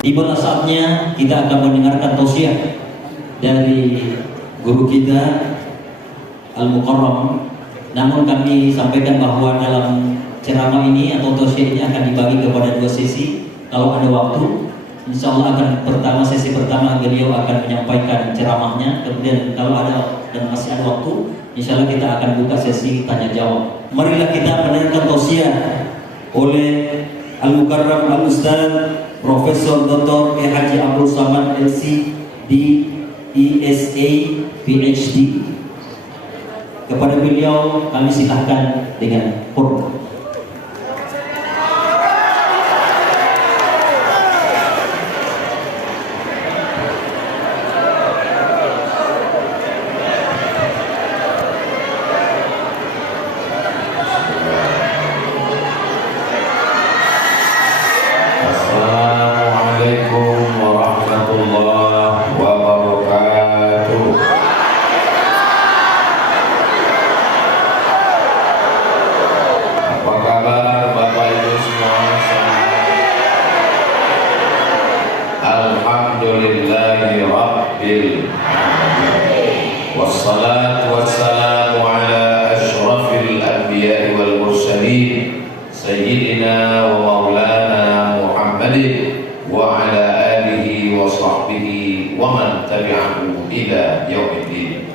Tiba saatnya kita akan mendengarkan tausiah dari guru kita Al-Mukarram. Namun kami sampaikan bahwa dalam ceramah ini atau tausiah ini akan dibagi kepada 2 sesi. Kalau ada waktu, insya Allah akan sesi pertama beliau akan menyampaikan ceramahnya. Kemudian kalau ada dan masih ada waktu, insya Allah kita akan buka sesi tanya jawab. Marilah kita mendengarkan tausiah oleh Al-Mukarram Al-Ustaz Profesor Dr. Haji Abdul Samad LC di ESA PhD. Kepada beliau kami silahkan dengan hormat. Wassalatu wassalamu ala ashrafil anbiya'i wal mursalin Sayyidina wa maulana Muhammadin wa ala alihi wa sahbihi wa man tabi'ahu ila yaumiddin.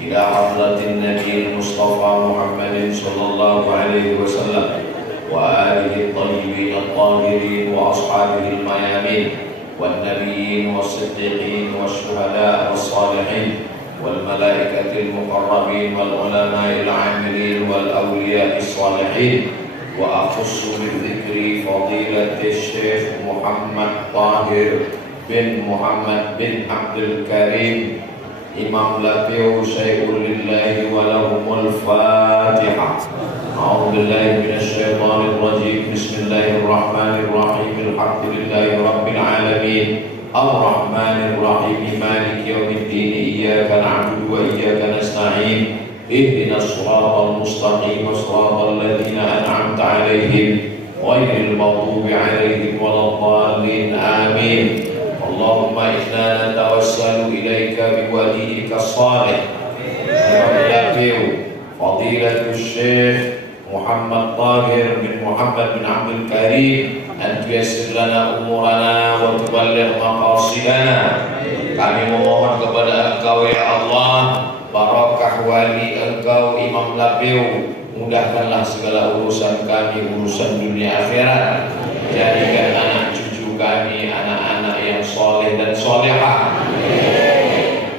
Ila hadratin Nabi Mustafa Muhammadin sallallahu alaihi wasallam wa alihi at-tayyibin at-tahirin wa ashabihi al-mayamin wan nabiyyin was-siddiqin wasyuhada was-salihin والملائكة المقربين والعلماء العاملين والأولياء الصالحين وأخص بالذكر فضيلة الشيخ محمد طاهر بن محمد بن عبد الكريم إمام لبيو شيء لله ولهم الفاتحة. أعوذ بالله من الشيطان الرجيم. بسم الله الرحمن الرحيم. الحمد لله رب العالمين الرحمن الرحيم مالك يوم الدين إياك نعبد وإياك نستعين اهدنا الصراط المستقيم صراط الذين أنعمت عليهم غير المغضوب عليهم ولا الضالين آمين. اللهم إنا نتوسل إليك بوليك الصالح فضيلة الشيخ محمد طاهر بن محمد بن عبد الكريم أن تيسر لنا أمورنا وتبلغ مقاصدنا. Kami memohon kepada Engkau ya Allah, barakah wali Engkau Imam Labiu, mudahkanlah segala urusan kami, urusan dunia akhirat. Jadikan anak cucu kami anak-anak yang soleh dan solehah.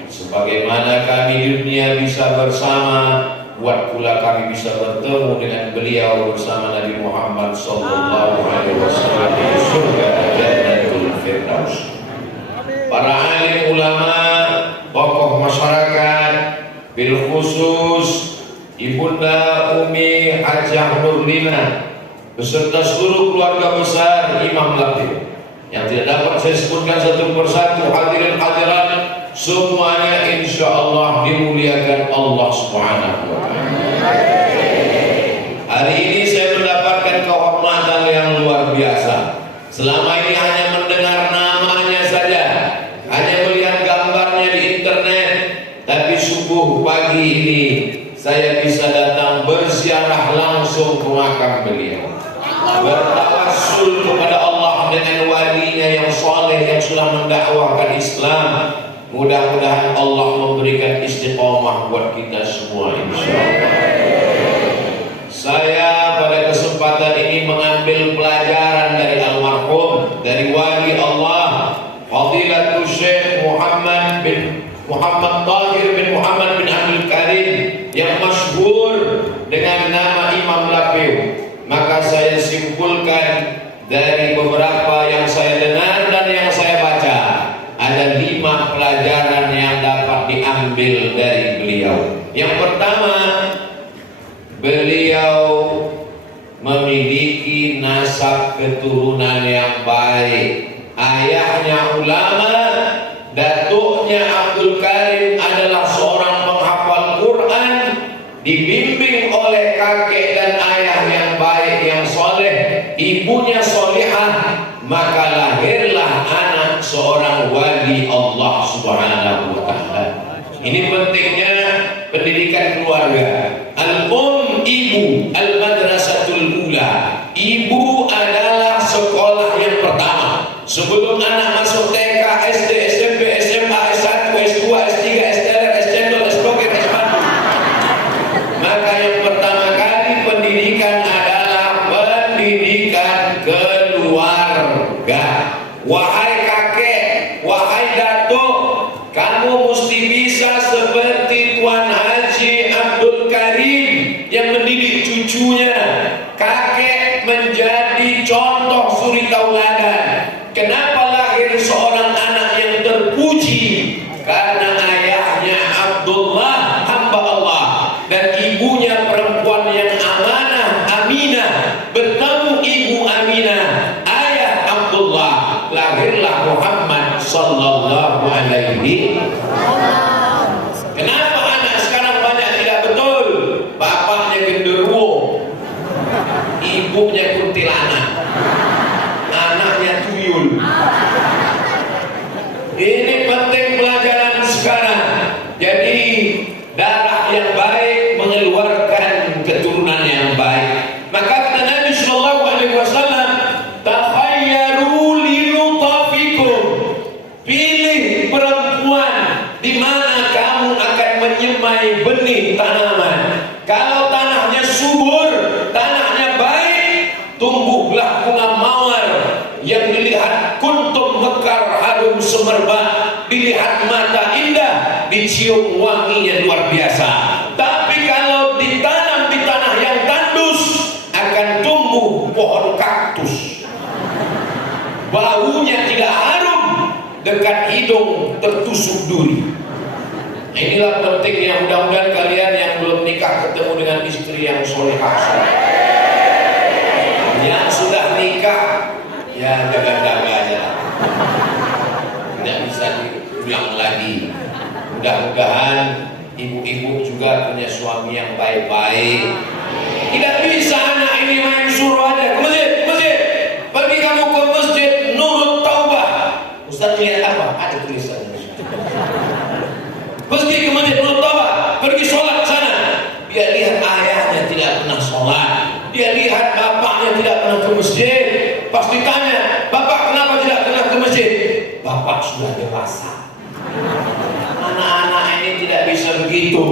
Sebagaimana kami di dunia bisa bersama, buat pula kami bisa bertemu dengan beliau bersama Nabi Muhammad sallallahu alaihi wasallam di surga Jannatul Firdaus. Para alim ulama, tokoh masyarakat, bil khusus Ibunda Umi Hajah Nurlina beserta seluruh keluarga besar Imam Latif yang tidak dapat saya sebutkan satu persatu, hadirin hadirat semuanya insya Allah dimuliakan Allah Subhanahu wa Ta'ala. Hari ini saya mendapatkan kehormatan yang luar biasa. Selama ini hanya mendengar namanya saja, hanya melihat gambarnya di internet, tapi subuh pagi ini saya bisa datang berziarah langsung ke makam beliau, bertawassul kepada Allah dengan walinya yang saleh yang sudah mendakwahkan Islam. Mudah-mudahan Allah memberikan istiqomah buat kita semua insyaallah. Saya pada kesempatan ini mengambil pelajaran dari almarhum, dari wali Allah Fadilatul Syekh Muhammad Tahir bin Muhammad bin Abdul Karim yang masyhur dengan nama Imam Lapiu. Maka saya simpulkan dari beberapa yang saya dengar dan yang saya baca, ada 5 pelajaran yang dapat diambil dari beliau. Yang pertama, beliau memiliki nasab keturunan yang baik. Ayahnya ulama, datuknya Abdul Karim adalah seorang penghafal Quran, dibimbing oleh kakek dan ayah yang baik, yang soleh. ibunya solihah, maka lahirlah anak seorang wali Allah Subhanahu wa ta'ala. Ini pentingnya pendidikan keluarga. Ibu, al-madrasatul ula. Ibu adalah sekolah yang pertama. Sebelum anak masuk TK, SD, SMP, SMA, S1, S2, S3, S3, S2, S3, S4. Maka yang pertama kali pendidikan adalah pendidikan keluarga. Wahai kakek, wahai datuk, kamu mesti bisa seperti Tuan Haji Abdul Karim yang mendidik cucunya. Kakek menjadi contoh suri tauladan. Kenapa lahir seorang anak yang terpuji? Karena ayahnya Abdullah hamba Allah dan ibunya perempuan yang amanah, Aminah. Bertemu ibu Aminah, ayah Abdullah, lahirlah Muhammad sallallahu alaihi. Kenapa anak sekarang banyak tidak betul? Bapaknya genderuwo, ibunya kuntilanak, anaknya tuyul. Ini penting pelajaran sekarang. Jadi darah yang baik mengeluarkan keturunan yang baik. Maka kata Nabi sallallahu alaihi wasallam, takhayyaru linutafikum. Pilih perempuan di mana kamu akan menyemai benih tanaman. Kalau tanahnya subur, tanahnya baik, tumbuhlah bunga mawar yang dilihat kuntum mekar harum semerbak, dilihat mata indah, dicium wanginya luar biasa. Tapi kalau ditanam di tanah yang tandus, akan tumbuh pohon kaktus. Baunya tidak harum, dekat hidung tertusuk duri. Inilah pentingnya, mudah-mudahan kalian yang belum nikah ketemu dengan istri yang solehah. Yang sudah nikah, ya jaga-jaga aja. Tidak bisa diulang lagi. Mudah-mudahan ibu-ibu juga punya suami yang baik-baik. Tidak bisa anak ini main suruh aja ke masjid, masjid. Pergi kamu ke masjid Nurut Taubah. Ustaz lihat apa? Ada tulisannya. Pergi ke masjid Nurut Taubah, pergi sholat sana. Dia lihat ayahnya tidak pernah sholat. Dia lihat bapaknya tidak pernah ke masjid. Pas ditanya, bapak kenapa tidak pernah ke masjid? Bapak sudah dewasa. Anak-anak ini tidak bisa begitu.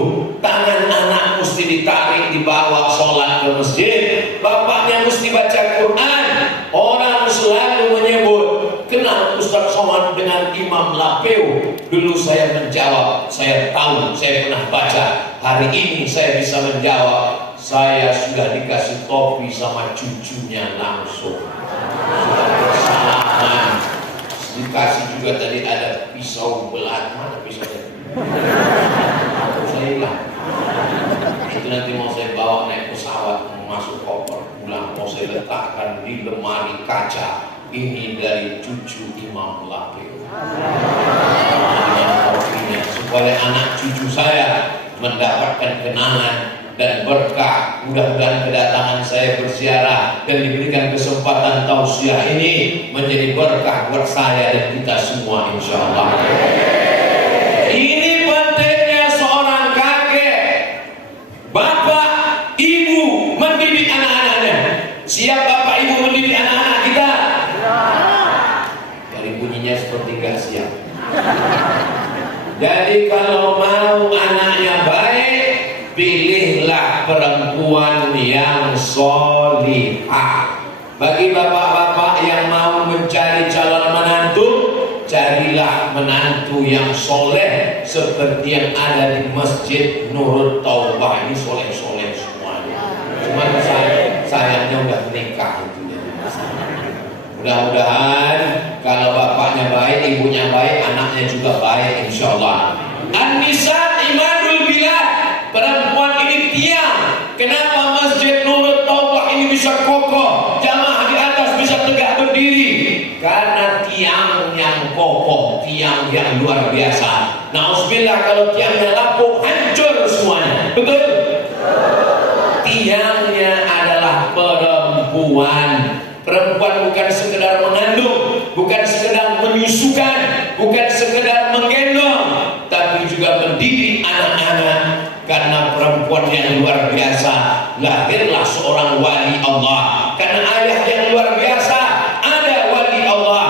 Tangan anak mesti ditarik, dibawa sholat ke masjid. Bapaknya mesti baca Quran. Orang selalu menyebut, kenal Ustaz Somad dengan Imam Lapeu. Dulu saya menjawab, saya tahu, saya pernah baca. Hari ini saya bisa menjawab, saya sudah dikasih topi sama cucunya langsung. Sudah bersalaman. Dikasih juga tadi ada pisau belah. Mana pisaunya? Saya hilang. Itu nanti mau saya bawa naik pesawat, masuk koper pulang, mau saya letakkan di lemari kaca. Ini dari cucu Imam Lapeu. Dengan topinya, supaya anak cucu saya mendapatkan kenangan dan berkah. Mudah-mudahan kedatangan saya berziarah dan diberikan kesempatan tausiah ini menjadi berkah buat saya dan kita semua, insyaallah. Ini pentingnya seorang kakek, bapak, ibu mendidik anak-anaknya. Siap bapak ibu mendidik anak-anak kita? Dari bunyinya seperti gak siap. Jadi kalau mau anaknya baik, pilihlah perempuan yang solihah. Bagi bapak-bapak yang mau mencari calon menantu, carilah menantu yang soleh seperti yang ada di Masjid Nurut Taubah. Ini soleh-soleh semuanya. Cuma sayangnya udah menikah itu. Mudah-mudahan kalau bapaknya baik, ibunya baik, anaknya juga baik, insyaallah. An-nisa imadul bilad. Perempuan ini tiang. Kenapa Masjid Nurut Taubah ini bisa kokoh, jamaah di atas bisa tegak berdiri? Karena tiang yang kokoh, tiang yang luar biasa. Nauzubillah kalau tiangnya lapuk, hancur semuanya. Betul? Tiangnya adalah perempuan. Perempuan bukan sekedar mengandung, bukan sekedar menyusukan, bukan sekedar menggendong, tapi juga mendidik anak-anak. Karena perempuan yang luar biasa, lahirlah seorang wali Allah. Karena ayah yang luar biasa, ada wali Allah.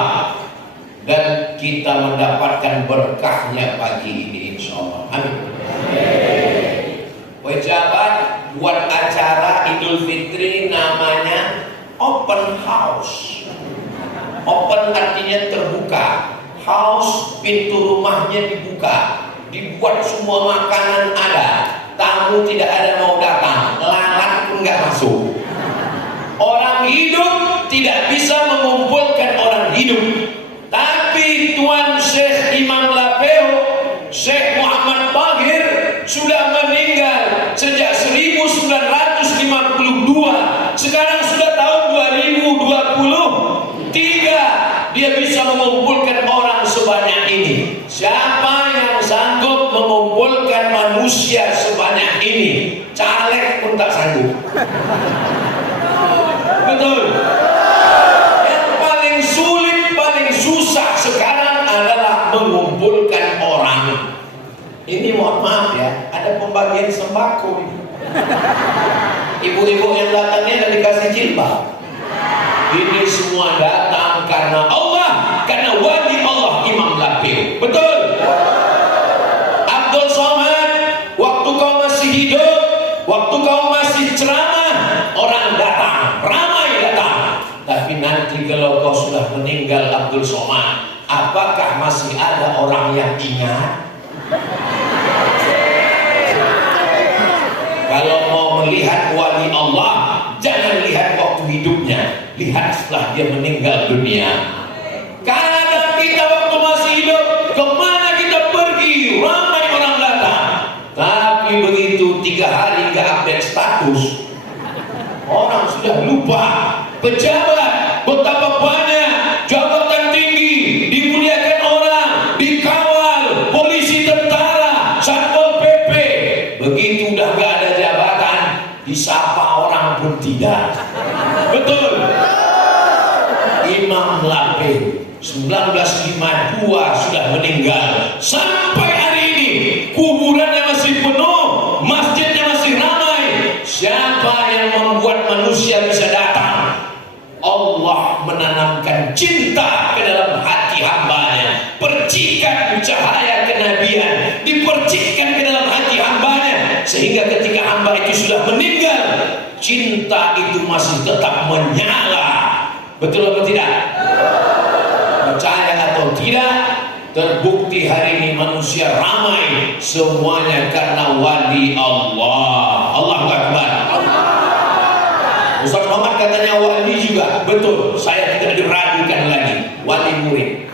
Dan kita mendapatkan berkahnya pagi ini, insya Allah. Amin. Pejabat buat acara Idul Fitri namanya open house. Open artinya terbuka. House, pintu rumahnya dibuka. Dibuat semua makanan ada. Tamu tidak ada mau datang. Lalat pun nggak masuk. Orang hidup tidak bisa mengumpulkan orang hidup. Tapi Tuan Syekh Imam Lapeo, Syekh Muhammad Baghir sudah meninggal sejak 1952. Sekarang sudah tahun 2023. Dia bisa mengumpulkan orang sebanyak ini. Siapa yang sanggup mengumpulkan manusia sebanyak ini? Caleg pun tak sanggup. Betul. Yang paling sulit, paling susah sekarang adalah mengumpulkan orang. Ini mohon maaf ya, ada pembagian sembako ini. Ibu-ibu yang datangnya dan dikasih jilbab. Ini semua datang karena Allah, karena wali Allah Imam Lapeo. Betul. Abdul Somad, waktu kau masih hidup, waktu kau masih ceramah, orang datang, ramai datang. Tapi nanti kalau kau sudah meninggal Abdul Somad, apakah masih ada orang yang ingat? Kalau mau melihat wali Allah, jangan lihat waktu hidupnya, lihat setelah dia meninggal dunia. Karena kita waktu masih hidup, kemana kita pergi, ramai orang datang. Tapi begitu 3 hari nggak update status, orang sudah lupa. Pejabat betapa banyak jabatan tinggi dimuliakan orang, dikawal polisi, tentara, satpol pp. Begitu udah nggak ada jabatan, disapa orang pun tidak. Betul. Imam Lapeo 1952 sudah meninggal. Sampai hari ini kuburannya masih penuh, masjidnya masih ramai. Siapa yang membuat manusia bisa datang? Allah menanamkan cinta ke dalam hati hambanya. Percikan cahaya kenabian dipercikkan ke dalam hati hambanya, sehingga ketika hamba itu sudah meninggal, cinta itu masih tetap menyala. Betul atau tidak? Percaya atau tidak, terbukti hari ini manusia ramai semuanya karena wali Allah. Allahu Akbar. Ustaz Muhammad katanya wali juga. Betul, saya tidak diragukan lagi. Wali murid.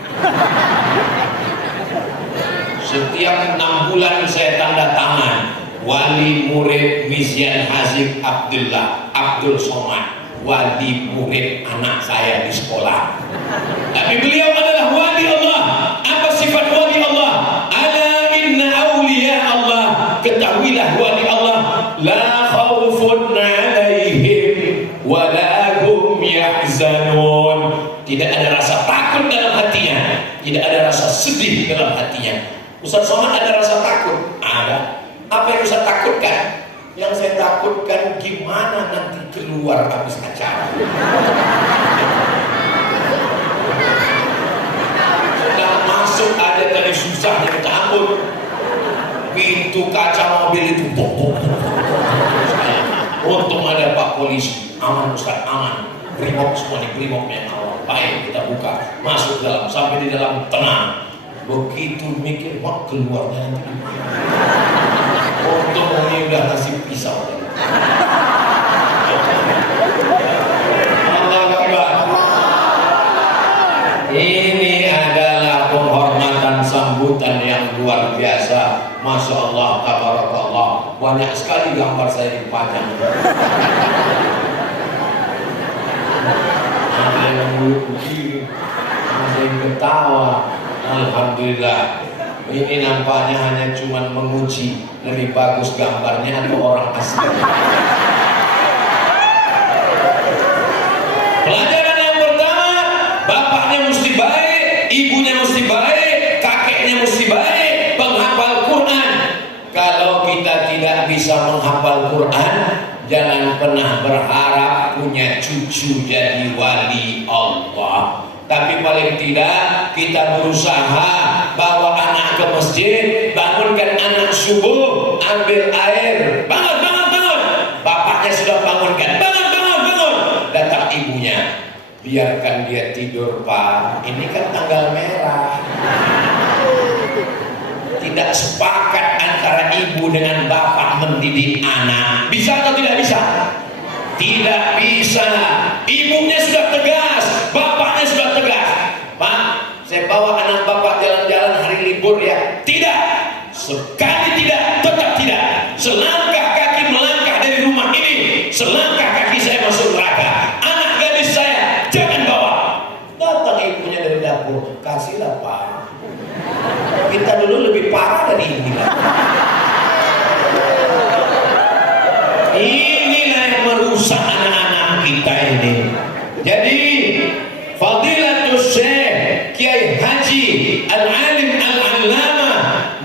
Setiap 6 bulan saya tanda tangan wali murid Mizyan Hazib Abdullah Abdul Somad, wali murid anak saya di sekolah. Tapi beliau adalah wali Allah. Apa sifat wali Allah? Ala inna awliya Allah. Ketahuilah wali Allah la khawfun alaihim wa la hum yahzanun. Tidak ada rasa takut dalam hatinya, tidak ada rasa sedih dalam hatinya. Ustaz Somad ada rasa takut? Ada. Apa yang Ustaz takutkan? Yang saya takutkan gimana nanti keluar habis acara. Sudah masuk aja tadi susah yang takut. Pintu kaca mobil itu untung ada Pak Polisi. Aman Ustaz, aman. Brimob semua di brimobnya awal. Baik, kita buka, masuk dalam, sampai di dalam tenang. Begitu mikir, wah keluarnya nanti. Untung ini udah ngasih pisau. Ini adalah penghormatan sambutan yang luar biasa. Masya Allah, tabarakallah. Banyak sekali gambar saya dipajang. Ada yang lucu, ada yang ketawa. Alhamdulillah. Ini nampaknya hanya cuma menguji lebih bagus gambarnya atau orang asli. Pelajaran yang pertama, bapaknya mesti baik, ibunya mesti baik, kakeknya mesti baik, penghafal Quran. Kalau kita tidak bisa menghafal Quran, jangan pernah berharap punya cucu jadi wali Allah. Tapi paling tidak kita berusaha bawa anak ke masjid, bangunkan anak subuh, ambil air, bangun, bangun, bangun. Bapaknya sudah bangunkan, bangun, bangun, bangun. Datang ibunya, biarkan dia tidur Pak, ini kan tanggal merah. Tidak sepakat antara ibu dengan bapak mendidik anak. Bisa atau tidak bisa? Tidak bisa. Ibunya sudah tegas, bapaknya sudah tegas. Pak, saya bawa anak bapak jalan-jalan hari libur ya. Tidak. Sekali tidak, tetap tidak. Selangkah kaki melangkah dari rumah ini, selangkah kaki saya masuk neraka. Anak gadis saya jangan bawa. Datang ibunya dari dapur, kasihlah Pak. Kita dulu lebih parah dari ini. Inilah yang merusak anak-anak kita ini. Jadi Fadilatul Syekh Kiai Haji Al-Alim Al-Allamah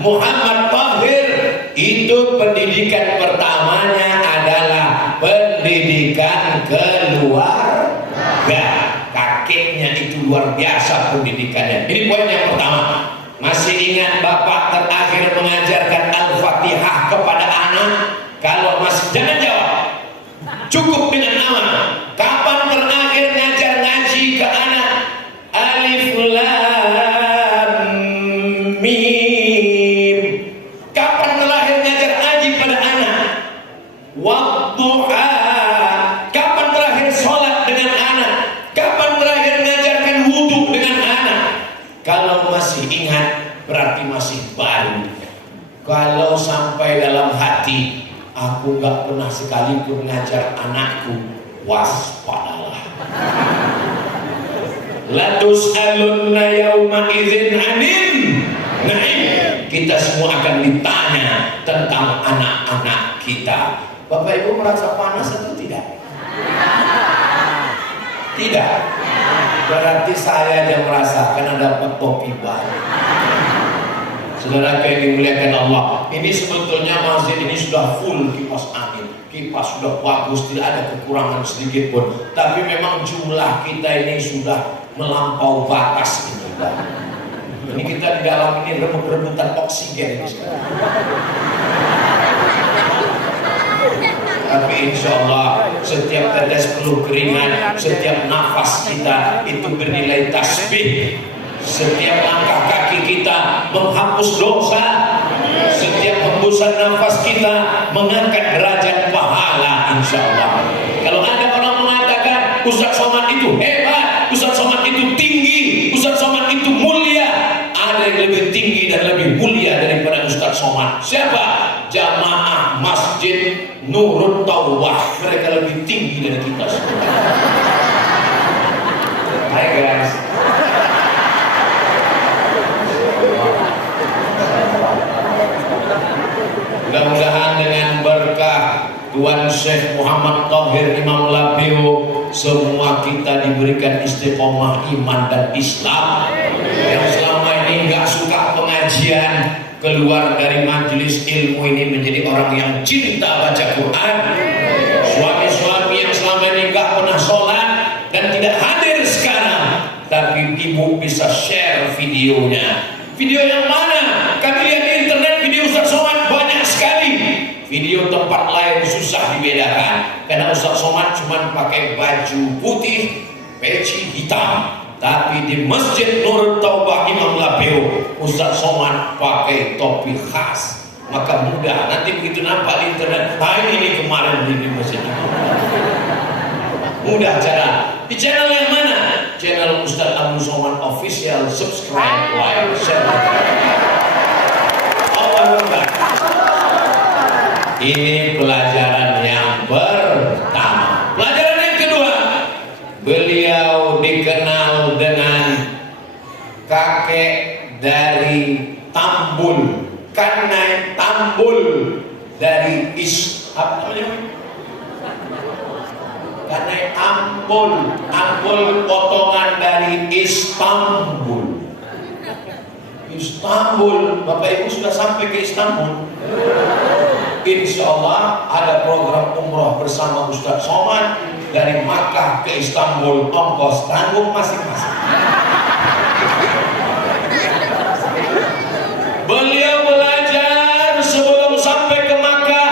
Muhammad Tahir, itu pendidikan pertamanya adalah pendidikan keluarga. Kakeknya itu luar biasa pendidikannya. Ini poin yang pertama. Masih ingat bapak terakhir mengajarkan Al-Fatihah kepada anak? Kalau masih, jangan jawab, cukup dengan nama. Kapan terakhir ngajar ngaji ke anak? Alif Lam Mim. Kapan terakhir ngajar ngaji pada anak? Wadduha. Kapan terakhir sholat dengan anak? Kapan terakhir ngajarkan wudhu dengan anak? Kalau masih ingat, berarti masih baru. Kalau sampai dalam hati, aku gak pernah sekalipun ngajar anakku, waspadalah. La tus'alunna yawma idzin 'anil na'im. Kita semua akan ditanya tentang anak-anak kita. Bapak Ibu merasa panas atau tidak? Tidak. Berarti saya yang merasakan ada topi baru. Saudara yang dimuliakan Allah, ini sebetulnya masjid ini sudah full kipas angin, kipas sudah bagus, tidak ada kekurangan sedikit pun. Tapi memang jumlah kita ini sudah melampau batas ini. Ini kita di dalam ini rebut-rebutan oksigen ini sekarang. Tapi insya Allah setiap tetes peluh keringat, setiap nafas kita itu bernilai tasbih. Setiap langkah kaki kita menghapus dosa. Setiap hembusan nafas kita mengangkat derajat pahala, insya Allah. Kalau ada orang mengatakan Ustaz Somad itu hebat, Ustaz Somad itu tinggi, Ustaz Somad itu mulia, ada yang lebih tinggi dan lebih mulia daripada Ustaz Somad. Siapa? Jamaah Masjid Nurut Taubah. Mereka lebih tinggi dari kita semua. Hai guys. Mudah-mudahan dengan berkah Tuan Syekh Muhammad Tahir Imam Labio, semua kita diberikan istiqomah iman dan Islam. Yang selama ini nggak suka pengajian, keluar dari majelis ilmu ini menjadi orang yang cinta baca Quran. Suami-suami yang selama ini nggak pernah sholat dan tidak hadir sekarang, tapi ibu bisa share videonya. Video yang mana? Kami lihat di internet video Ustaz Somad banyak sekali. Video tempat lain susah dibedakan karena Ustaz Somad cuma pakai baju putih, peci hitam. Tapi di Masjid Nurut Taubah Imam Labio, Ustaz Somad pakai topi khas. Maka mudah nanti begitu nampak di internet, ini kemarin di masjid. Mudah cara. Di channel yang mana? Channel Ustaz Abdul Somad Official. Subscribe, like, share. Allah Akbar. Ini pelajaran yang pertama. Pelajaran yang kedua, beliau dikenal dengan kakek dari Tambul, Kanai Tambul dari apa namanya? Kanai ampul potongan dari Istanbul. Istanbul, Bapak Ibu sudah sampai ke Istanbul? Insya Allah ada program umroh bersama Ustadz Somad dari Makkah ke Istanbul, ongkos tanggung masing-masing. Beliau belajar sebelum sampai ke Makkah,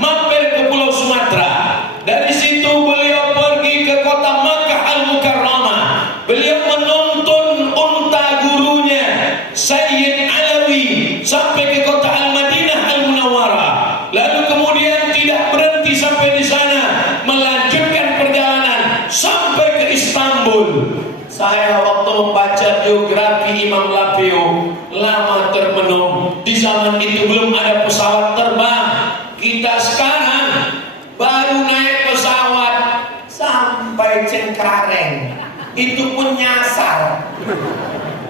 mampir ke Pulau Sumatera. Dari situ beliau pergi ke kota Makkah Al-Mukarramah. Beliau menuntun unta gurunya Sayyid Alawi sampai ke kota Al-Madinah Al-Munawwarah. Lalu kemudian tidak berhenti sampai di sana, melanjutkan perjalanan sampai ke Istanbul. Saya waktu membaca biografi Imam Lapeo lama termenung. Di zaman itu belum ada pesawat terbang. Kita sekarang baru naik pesawat sampai Cengkareng, itu pun nyasar.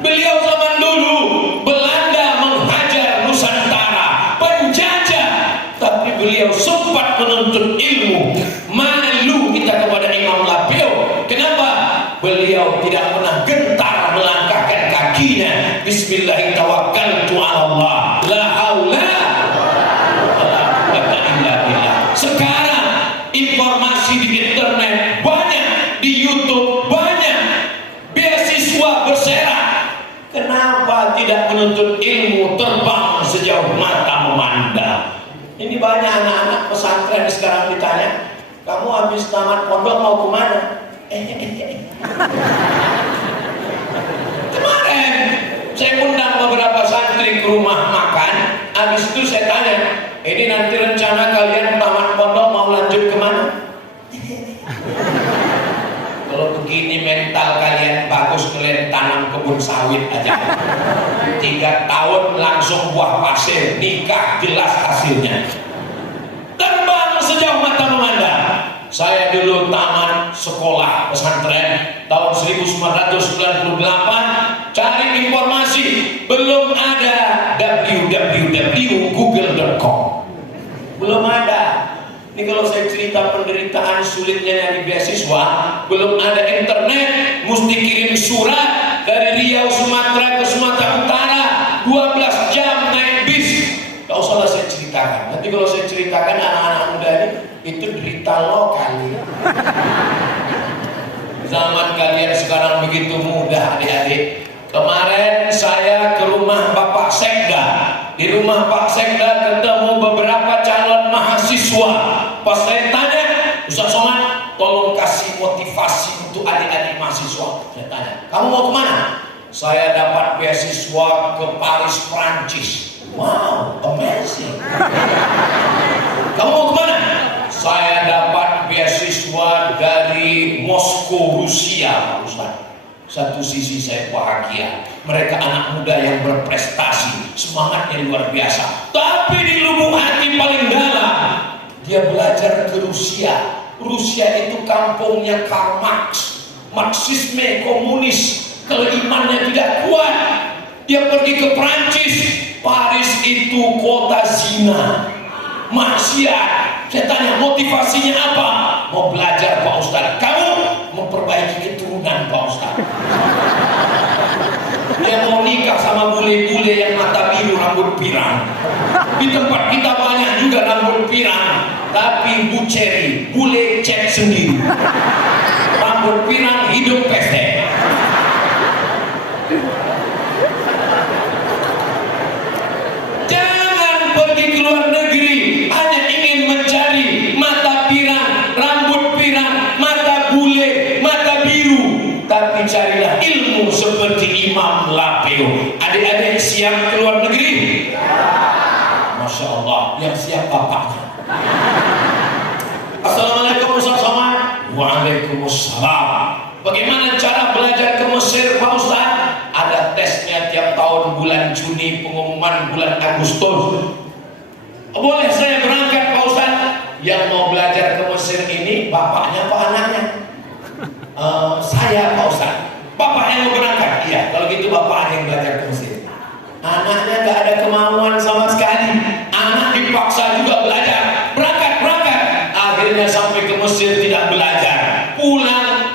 Beliau zaman dulu Belanda menghajar Nusantara, penjajah, tapi beliau sempat menuntut ilmu. Malu kita kepada Imam Lapeo. Kenapa? Beliau tidak pernah gentar melangkahkan kakinya. Bismillahirrahmanirrahim. La haula wala quwwata illa billah. Sekarang informasi di internet banyak, di YouTube banyak, beasiswa berserak. Kenapa tidak menuntut ilmu, terbang sejauh mata memandang? Ini banyak anak-anak pesantren sekarang ditanya, kamu habis tamat pondok mau kemana? Kemarin saya undang beberapa santri ke rumah makan. Habis itu saya tanya, ini nanti rencana kalian tamat pondok mau lanjut kemana? Kalau begini mental kalian bagus, kalian tanam kebun sawit aja. 3 tahun langsung buah pasir, nikah jelas hasilnya. Terbang sejauh mata memandang. Saya dulu tamat sekolah pesantren tahun 1998, cari informasi, belum ada www.google.com, belum ada. Ini kalau saya cerita penderitaan sulitnya nyari beasiswa, belum ada internet, mesti kirim surat dari Riau Sumatera ke Sumatera Utara, 12 jam naik bis. Gak usah saya ceritakan. Nanti kalau saya ceritakan anak-anak muda ini, itu derita lokal. Zaman kalian sekarang begitu mudah, adik-adik. Kemarin saya ke rumah Bapak Sekda. Di rumah Pak Sekda ketemu beberapa calon mahasiswa. Pas saya tanya, Ustaz Somad, tolong kasih motivasi untuk adik-adik mahasiswa. Saya tanya, kamu mau kemana? Saya dapat beasiswa ke Paris, Prancis. Wow, amazing. Kamu mau kemana? Saya dapat beasiswa dari Moskow, Rusia, Ustaz. Satu sisi saya bahagia, mereka anak muda yang berprestasi, semangatnya luar biasa. Tapi di lubuk hati paling dalam, dia belajar ke Rusia. Rusia itu kampungnya Karl Marx, Marxisme, komunis. Kalau imannya tidak kuat, dia pergi ke Prancis. Paris itu kota zina, maksiat. Saya tanya, motivasinya apa? Mau belajar Pak Ustadz. Kamu memperbaiki keturunan Pak Ustadz. Dia mau nikah sama bule-bule yang mata biru rambut pirang. Di tempat kita banyak juga rambut pirang, tapi buceri, bule cek sendiri. Rambut pirang hidup pesek. Jangan pergi ke luar negeri hanya ingin mencari mata pirang, rambut pirang, mata bule, mata biru, tapi carilah ilmu seperti Imam Lapeo. Adik-adik siap ke luar negeri? Masya Allah, yang siap bapaknya. Assalamualaikum Ustaz Somad. Waalaikumsalam. Bagaimana cara belajar ke Mesir Pak Ustaz? Ada tesnya tiap tahun bulan Juni, pengumuman bulan Agustus. Boleh saya berangkat Pak Ustaz? Yang mau belajar ke Mesir ini bapaknya apa anaknya? Saya Pak Ustaz. Bapak yang mau berangkat? Iya, kalau gitu bapak yang belajar ke Mesir. Anaknya gak ada kemauan sama sekali. Anak dipaksa juga belajar. Berangkat. Akhirnya sampai ke Mesir tidak belajar. Pulang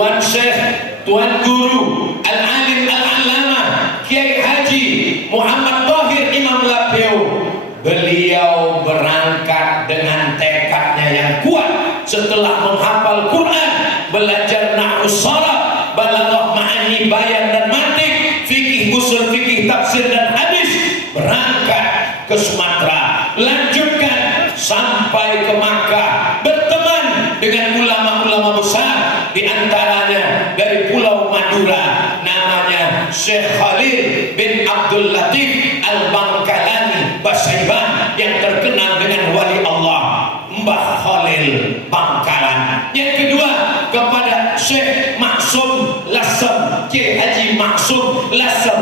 Tuan Syekh, Tuan Guru, Al-Alim Al-Allamah Kiai Haji Muhammad Tahir Imam Lapeu. Beliau berangkat dengan tekadnya yang kuat setelah menghafal Quran, belajar nahwu shalah, balaghah, ma'ani, bayan dan mantik, fikih usul, fikih tafsir dan hadis, berangkat ke Sumatera, lanjutkan sampai ke Makkah, berteman dengan ulama-ulama besar, di antaranya dari Pulau Madura namanya Syekh Khalil bin Abdul Latif Al-Bangkalani Basaiban, yang terkenal dengan wali Allah Mbah Khalil Bangkalan. Yang kedua kepada Syekh Maksum Lasem, Kiai Haji Maksum Lasem.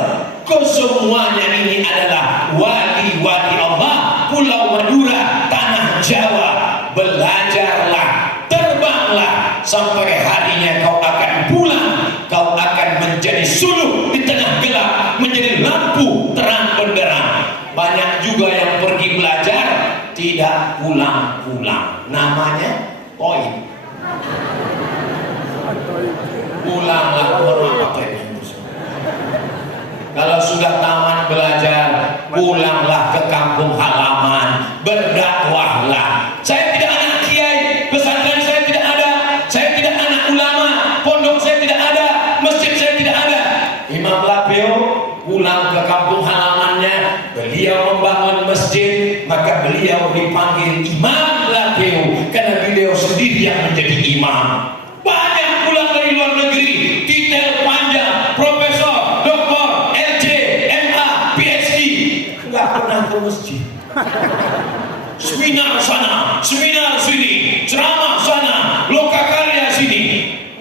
Kesemuanya ini adalah wali-wali Allah Pulau Madura, tanah Jawa. Belajarlah, terbanglah, sampai harinya kau akan pulang. Kau akan menjadi suluh di tengah gelap, menjadi lampu terang benderang. Banyak juga yang pergi belajar tidak pulang-pulang, namanya toib. Pulanglah ke rumah toib. Kalau sudah tamat belajar, pulanglah ke kampung halaman, berdakwahlah. Saya tidak anak kiai, pesantren saya tidak ada, saya tidak anak ulama, pondok saya tidak ada, masjid saya tidak ada. Imam Lapeu pulang ke kampung halamannya, beliau membangun masjid, maka beliau dipanggil Imam Lapeu karena beliau sendiri yang menjadi imam. Banyak pulang dari luar negeri, titel panjang, profesor, doktor, LC, MA, PhD, nggak pernah ke masjid. Seminar sana, seminar sini, ceramah sana, lokakarya sini,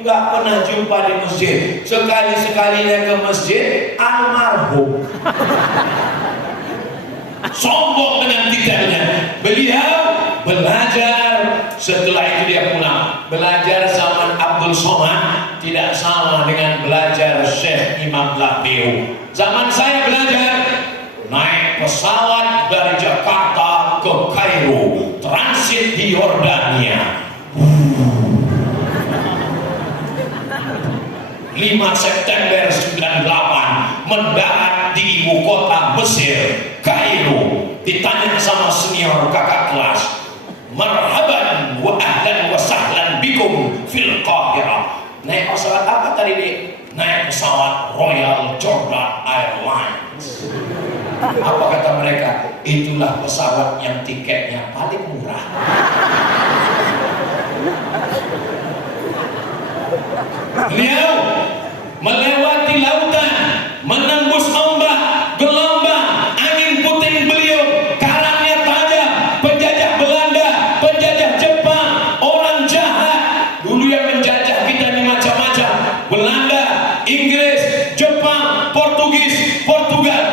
nggak pernah jumpa di masjid. Sekali-sekalinya ke masjid, almarhum. Sombong dengan titelnya. Beliau belajar, setelah itu dia pulang. Belajar zaman Abdul Somad tidak sama dengan belajar Syekh Imam Lapeu. Zaman saya belajar naik pesawat dari Jakarta ke Kairo, transit di Yordania. 5 September 98 mendarat di ibu kota Mesir, Kairo. Ditanya sama senior kakak kelas, marhaban wa ahlan wa sahlan bikum fil Qahirah. Naik pesawat apa tadi nih? Naik pesawat Royal Jordan Airlines. Apa kata mereka? Itulah pesawat yang tiketnya paling murah. Beliau melewati lautan, menembus ombak, gelombang, angin puting beliung, karangnya tajam, penjajah Belanda, penjajah Jepang, orang jahat dulu yang menjajah kita ini macam-macam. Belanda, Inggris, Jepang, Portugis, Portugal.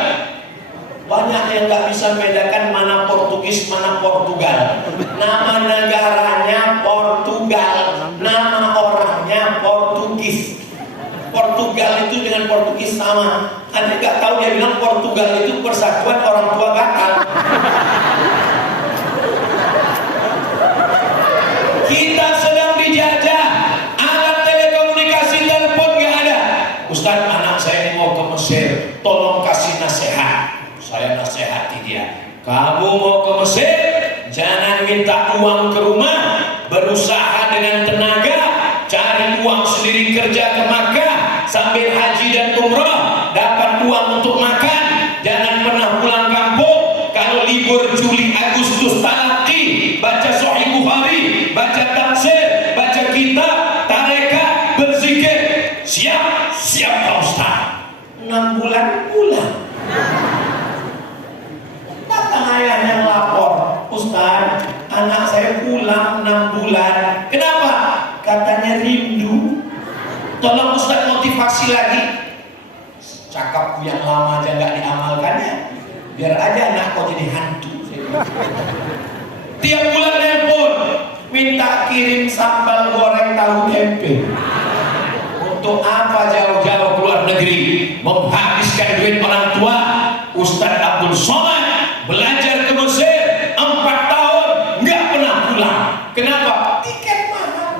Banyak yang nggak bisa membedakan mana Portugis, mana Portugal. Nama negaranya Portugal, nama orangnya Portugis. Portugal itu dengan Portugis sama. Anda nggak tahu, dia bilang Portugal itu persatuan orang tua gatal. Kita sedang dijajah, alat telekomunikasi, telepon nggak ada. Ustaz, anak saya ini mau ke Mesir, tolong kasih nasihat. Saya nasihati dia, kamu mau ke Mesir, jangan minta uang ke rumah, berusaha dengan tenaga, cari uang sendiri, kerja ke Makkah, sambil haji dan umrah, dapat uang untuk makan, jangan pernah pulang kampung. Kalau libur Juli, Agustus, talaki, baca Sahih Bukhari, baca tafsir, baca kitab, tarekat, berzikir, siap, siap Pak Ustaz. 6 bulan pulang. Datang ayahnya lapor, Ustaz, anak saya pulang 6 bulan. Kenapa? Katanya rindu. Tolong Ustaz motivasi lagi. Cakap yang lama aja nggak diamalkannya, biar aja anak kau jadi hantu. Tiap bulan nelpon, minta kirim sambal goreng tahu tempe. Untuk apa jauh-jauh keluar negeri, menghabiskan duit orang tua? Ustaz Abdul Somad belajar ke Mesir 4 tahun nggak pernah pulang. Kenapa? Tiket mahal.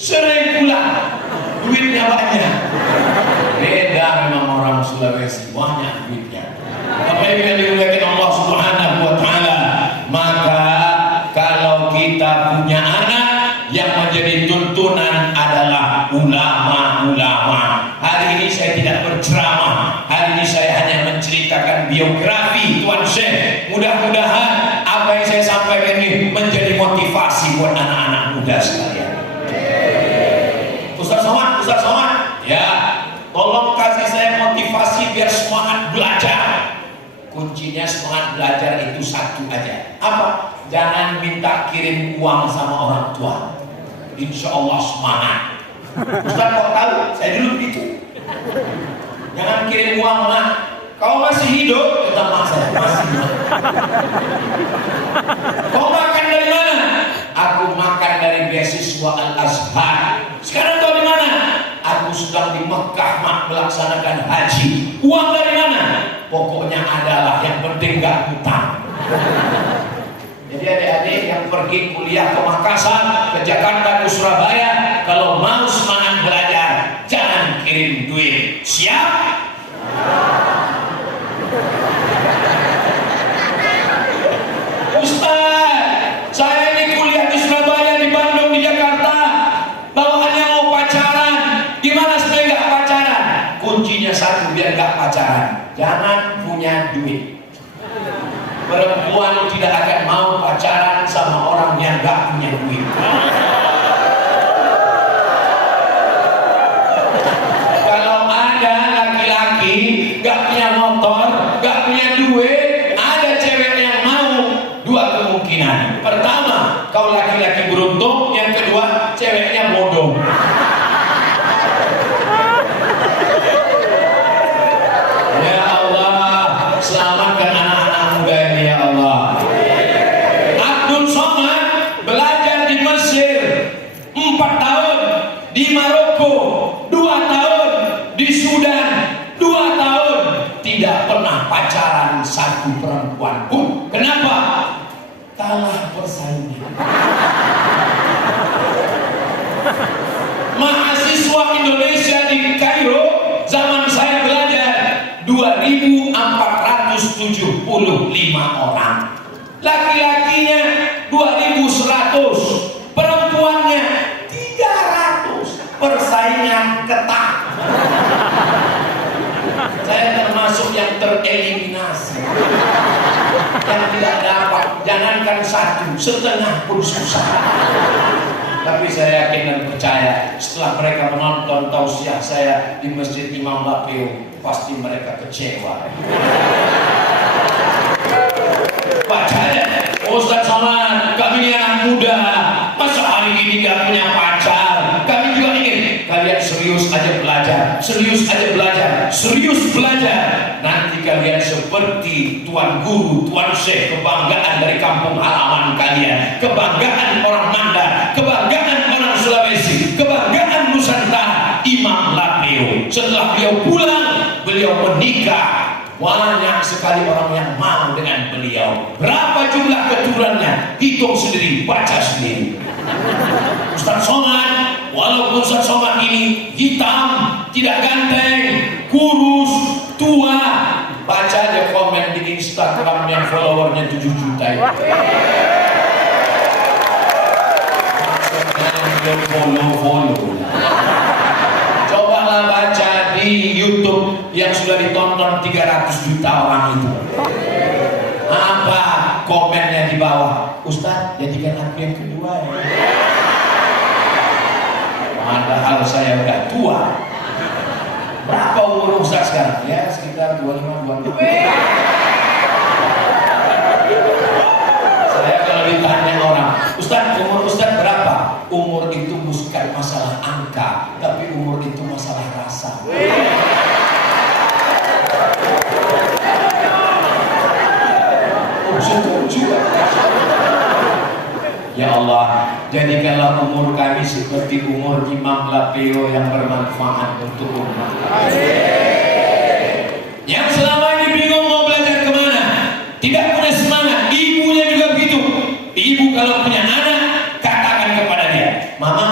sering pulang, duitnya banyak. Beda memang orang Sulawesi, banyak duitnya. Apa yang dimuliakan Allah Subhanahu wa Ta'ala, maka kalau kita punya anak, yang menjadi tuntunan adalah ulama-ulama. Hari ini saya tidak berceramah, hari ini saya hanya menceritakan biografi Tuan Syekh. Mudah-mudahan apa yang saya sampaikan ini menjadi motivasi buat anak-anak muda sekalian. Ustaz Somad, ya, tolong kasih saya motivasi biar semangat belajar. Kuncinya semangat belajar itu satu aja. Apa? Jangan minta kirim uang sama orang tua. Insya Allah semangat. Ustaz kok tahu? Saya dulu begitu. Jangan kirim uang, Mak. Kau masih hidup? Kata mak saya, masih hidup. Kau makan dari mana? Aku makan dari beasiswa Al-Azhar. Sekarang kau di mana? Aku sedang di Mekah, Mak, melaksanakan haji. Uang dari mana? Pokoknya adalah yang penting gak hutang. Jadi adik-adik yang pergi kuliah ke Makassar, ke Jakarta, ke Surabaya, kalau mau semangat belajar, jangan kirim duit. Siap? Ustaz, saya ini kuliah di Surabaya, di Bandung, di Jakarta, bawaannya mau pacaran. Gimana supaya gak pacaran? Kuncinya satu, biar gak pacaran, jangan punya duit. Perempuan tidak akan mau pacaran sama orang yang gak punya duit. Kalau ada laki-laki gak punya motor, gak punya duit, ada cewek yang mau, dua kemungkinan. Pertama, kau laki-laki beruntung. Yang kedua, ceweknya bodoh. Ya Allah, selamatkan anak-anak muda ini ya Allah. Abdul Somad belajar di Mesir 4 tahun, di Maroko 2 tahun, di Sudan 2 tahun, tidak pernah pacaran satu perempuan pun. Kenapa? Kalah persaingan. Mahasiswa Indonesia di Kairo zaman saya belajar 2.475 orang, laki-lakinya 2.100, perempuannya 300. Persaingan ketat. Saya termasuk yang tereliminasi, yang tidak dapat. Jangankan satu, setengah pun susah. Tapi saya yakin dan percaya setelah mereka menonton tausiah saya di Masjid Imam Lapeo, pasti mereka kecewa. Bacanya, Ustaz Somad, kami ini anak muda, masa hari ini gak punya pacar? Kami juga ingin kalian serius aja belajar, serius aja belajar, serius belajar. Nanti kalian seperti Tuan Guru, Tuan Syekh, kebanggaan dari kampung halaman kalian, kebanggaan orang Mandar, kebanggaan orang Sulawesi, kebanggaan Nusantara, Imam Lapeo. Setelah beliau pulang, beliau menikah. Banyak sekali orang yang mau dengan beliau. Berapa jumlah keturunannya? Hitung sendiri, baca sendiri. Ustaz Somad, walaupun Ustaz Somad ini hitam, tidak ganteng, kurus, tua, baca aja komen di Instagram yang followernya 7 juta itu. Maksudnya follow. Cobalah baca di YouTube yang sudah ditonton 300 juta orang itu. Apa komennya di bawah? Ustaz, jadikan aku yang kedua ya. Padahal saya udah tua. Berapa umur Ustaz sekarang? Ya sekitar 25-26. Saya kalau ditanya orang, Ustaz, umur Ustaz berapa? Umur itu bukan masalah angka, tapi umur itu masalah rasa. Ya Allah, jadikanlah umur kami seperti umur Imam Lapeo yang bermanfaat untuk umat. Yang selama ini bingung mau belajar kemana, tidak punya semangat, ibunya juga begitu. Ibu kalau punya anak, katakan kepada dia, mama,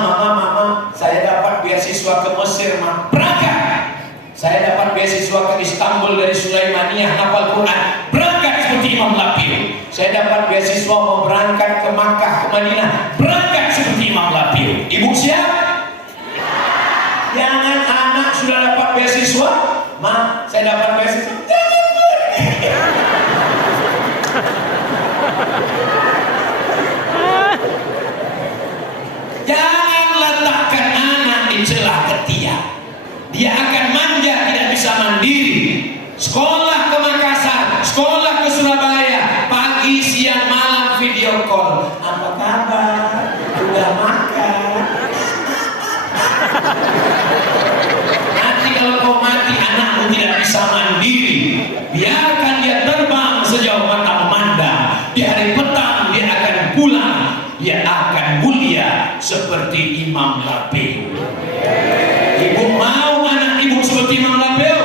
Saya dapat beasiswa ke Istanbul dari Sulaimaniyah, hafal Quran, berangkat seperti Imam Lapio. Saya dapat beasiswa mau berangkat ke Makkah, ke Madinah, berangkat seperti Imam Lapio. Ibu siap? Jangan anak sudah dapat beasiswa, Ma, saya dapat beasiswa, jangan pergi. Jangan letakkan anak di celah ketiak. Dia akan manja, tidak bisa mandiri. Sekolah ke Makassar, sekolah ke Surabaya, pagi, siang, malam video call. Apa kabar? Udah makan? Nanti kalau kau mati, anakmu tidak bisa mandiri. Biarkan dia terbang sejauh mata memandang. Di hari petang dia akan pulang. Dia akan mulia seperti Imam Lapio. Ibu mau anak ibu seperti Imam Lapio?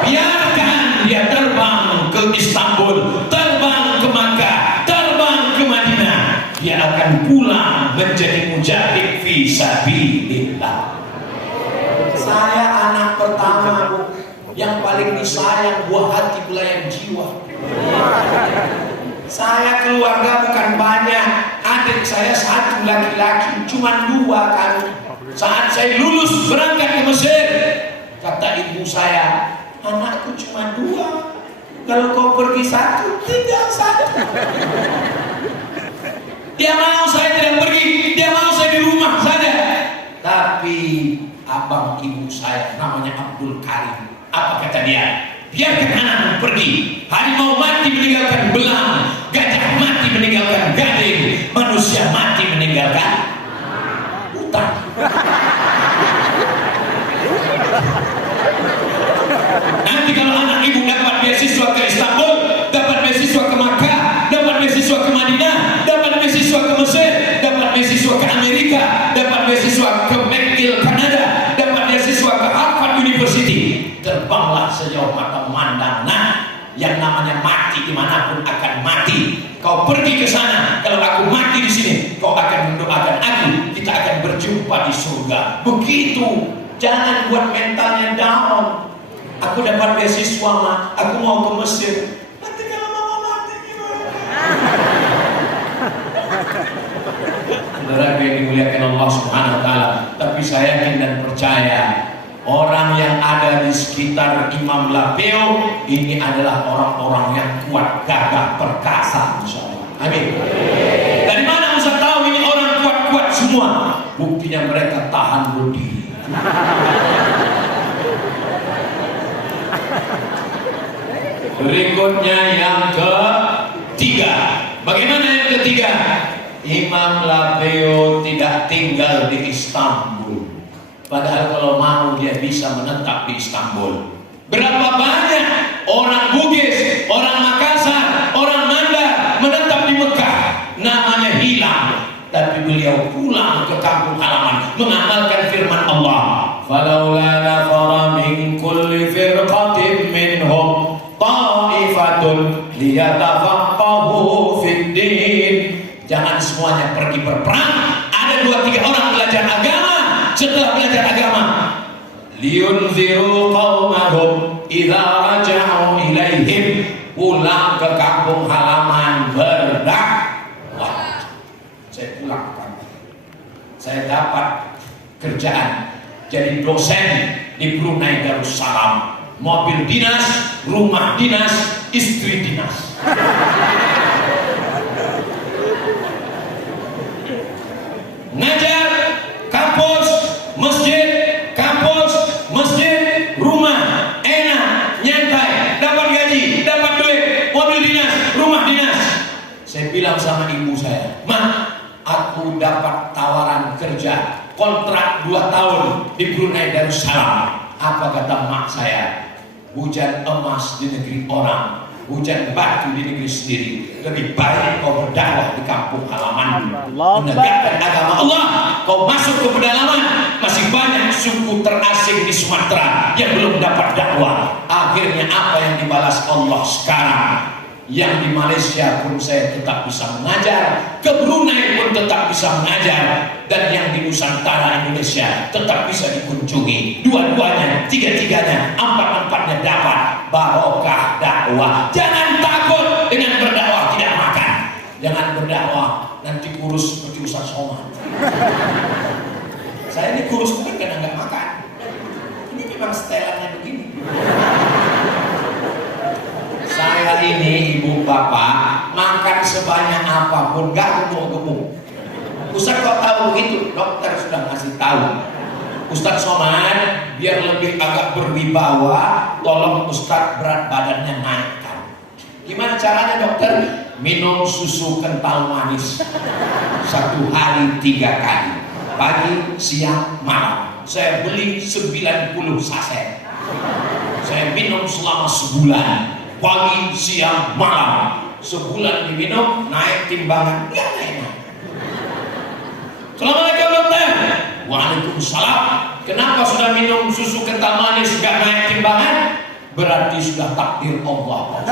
Biarkan dia terbang ke Istanbul, terbang ke Makkah, terbang ke Madinah. Dia akan pulang menjadi mujahid fi sabilillah. Saya anak pertama, Bu, yang paling disayang, buah hati belayan jiwa. Saya keluarga bukan banyak, adik saya satu laki-laki, cuma 2 kali. Saat saya lulus berangkat ke Mesir, kata ibu saya, anakku cuma 2, kalau kau pergi 1, tinggal 1. Dia mau saya tidak pergi, dia mau saya di rumah saja. Tapi abang ibu saya namanya Abdul Karim, apa kata dia? Biarkan anakmu pergi. Harimau mati meninggalkan belang, gajah mati meninggalkan gading, manusia mati meninggalkan hutan. Nanti kalau anak ibu dapat beasiswa ke Istanbul, dapat beasiswa ke Makkah, dapat beasiswa ke Madinah, dapat beasiswa ke Mesir, dapat beasiswa ke Amerika, dapat beasiswa ke McGill Kanada, dapat beasiswa ke Harvard University, terbanglah sejauh mata memandang. Nah, yang namanya mati dimanapun akan mati. Kau pergi ke sana, kalau aku mati di sini, kau akan mendoakan aku, kita akan berjumpa di surga. Begitu, jangan buat mentalnya down. Aku dapat beasiswa, Ma, aku mau ke Mesir. Nanti kalau mama mati gimana? Saudara yang dimuliakan Allah Subhanahu wa Ta'ala, tapi saya yakin dan percaya orang yang ada di sekitar Imam Lapio ini adalah orang-orang yang kuat, gagah, perkasa, insyaallah. Amin. Dari mana Ustaz tahu ini orang kuat-kuat semua? Buktinya mereka tahan berdiri. Berikutnya yang ketiga. Bagaimana yang ketiga? Imam Lapio tidak tinggal di Istanbul. Padahal kalau mau dia bisa menetap di Istanbul. Berapa banyak orang Bugis, orang Makassar, orang Mandar menetap di Mekah, namanya hilang. Tapi beliau pulang ke kampung halaman mengamalkan firman Allah. Falaula nafara min kulli firqatin minhum ta'ifatun liyatafaqahu fid din. Jangan semuanya pergi berperang. Ada 2-3 orang belajar agama. Setelah belajar agama, liyunziru qaumahum idza raja'u ilaihim, pulang ke kampung halaman berdakwah. Saya pulang ke kampung. Saya dapat kerjaan jadi dosen di Brunei Darussalam. Mobil dinas, rumah dinas, istri dinas. Ngajar kampus, masjid, kampus, masjid, rumah, enak, nyantai, dapat gaji, dapat duit, mobil dinas, rumah dinas. Saya bilang sama ibu saya, Ma, aku dapat tawaran kerja, kontrak 2 tahun di Brunei Darussalam. Apa kata mak saya? Hujan emas di negeri orang, hujan batu di negeri sendiri. Lebih baik kau berdakwah di kampung halaman, menegakkan agama Allah. Kau masuk ke pedalaman, masih banyak suku terasing di Sumatera yang belum dapat dakwah. Akhirnya apa yang dibalas Allah sekarang? Yang di Malaysia pun saya tetap bisa mengajar, ke Brunei pun tetap bisa mengajar, dan yang di Nusantara Indonesia tetap bisa dikunjungi. Dua-duanya, tiga-tiganya, empat-empatnya dapat barokah dakwah. Jangan takut dengan berdakwah tidak makan. Jangan berdakwah nanti kurus seperti Ustaz Somad. Saya ini kurus bukan karena nggak makan. Ini memang setelannya begini. Saya ini ibu bapak makan sebanyak apapun gak gemuk-gemuk. Ustaz kok tahu begitu? Dokter sudah ngasih tahu. Ustaz Somad biar lebih agak berwibawa, tolong Ustaz berat badannya naikkan. Gimana caranya dokter? Minum susu kental manis 1 hari 3 kali, pagi, siang, malam. Saya beli 90 saset. Saya minum selama sebulan, pagi, siang, malam. Sebulan diminum, naik timbangan. Ya, naik. Assalamualaikum dokter. Waalaikumsalam. Kenapa sudah minum susu kental manis gak naik timbangan? Berarti sudah takdir Allah.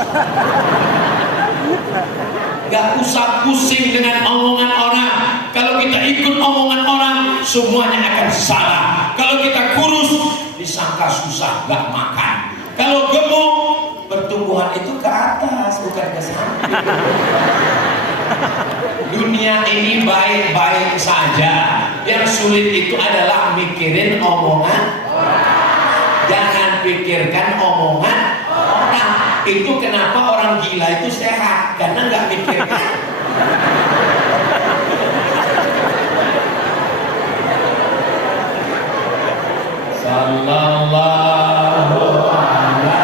Gak usah pusing dengan omongan orang. Kalau kita ikut omongan orang, semuanya akan salah. Kalau kita kurus, disangka susah gak makan. Kalau gemuk, pertumbuhan itu ke atas, bukan ke samping. Dunia ini baik-baik saja. Yang sulit itu adalah mikirin omongan. Jangan pikirkan omongan orang. Itu kenapa orang gila itu sehat, karena nggak mikirkan. Sallallahu ala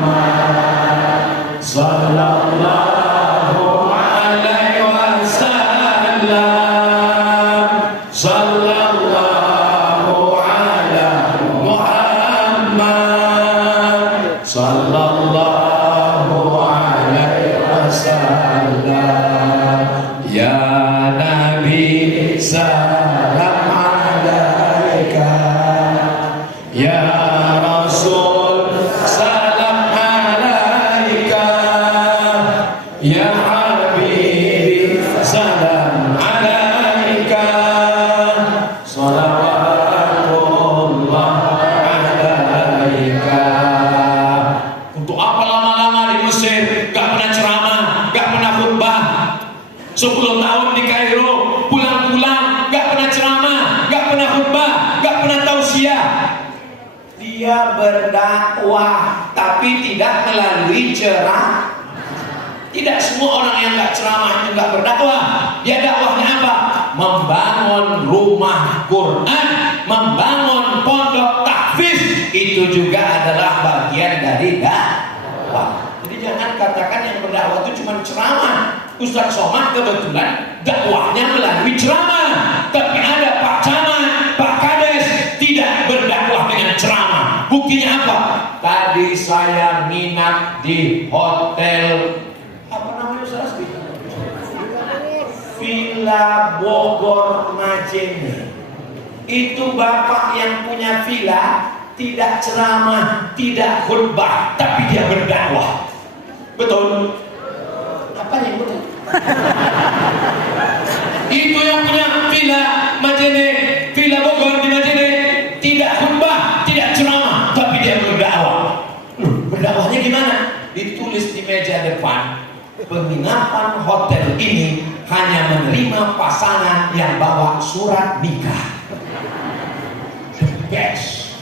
Muhammad, sallallahu alaihi wasallam, sallallahu ala Muhammad, sallallahu alaihi wasallam. Ya Nabi salam alaika, ya Rasul salam alaika, ya Habib salam alaika, salawatullah alaika. Untuk apa lama-lama di Mesir, gak pernah ceramah, gak pernah khutbah. 10 tahun di Kairo, pulang-pulang gak pernah ceramah, gak pernah khutbah, gak pernah tausiah. Dia berdakwah tapi tidak melalui ceramah. Tidak semua orang yang gak ceramah itu gak berdakwah. Dia dakwahnya apa? Membangun rumah Quran, membangun pondok tahfiz. Itu juga adalah bagian dari dakwah. Jadi jangan katakan yang berdakwah itu cuma ceramah. Ustaz Somad kebetulan dakwahnya melalui ceramah, tapi ada Pak Camat, Pak Kades tidak berdakwah dengan ceramah. Buktinya apa? Tadi saya nginap di hotel apa namanya Ustaz? Villa Bogor Majene. Itu bapak yang punya villa tidak ceramah, tidak khutbah, tapi dia berdakwah. Betul? Apa yang betul? Itu yang punya villa Majene, villa Bogor di Majene, tidak khutbah, tidak ceramah, tapi dia berdakwah. Berdakwahnya gimana? Ditulis di meja depan, penginapan hotel ini hanya menerima pasangan yang bawa surat nikah. The best.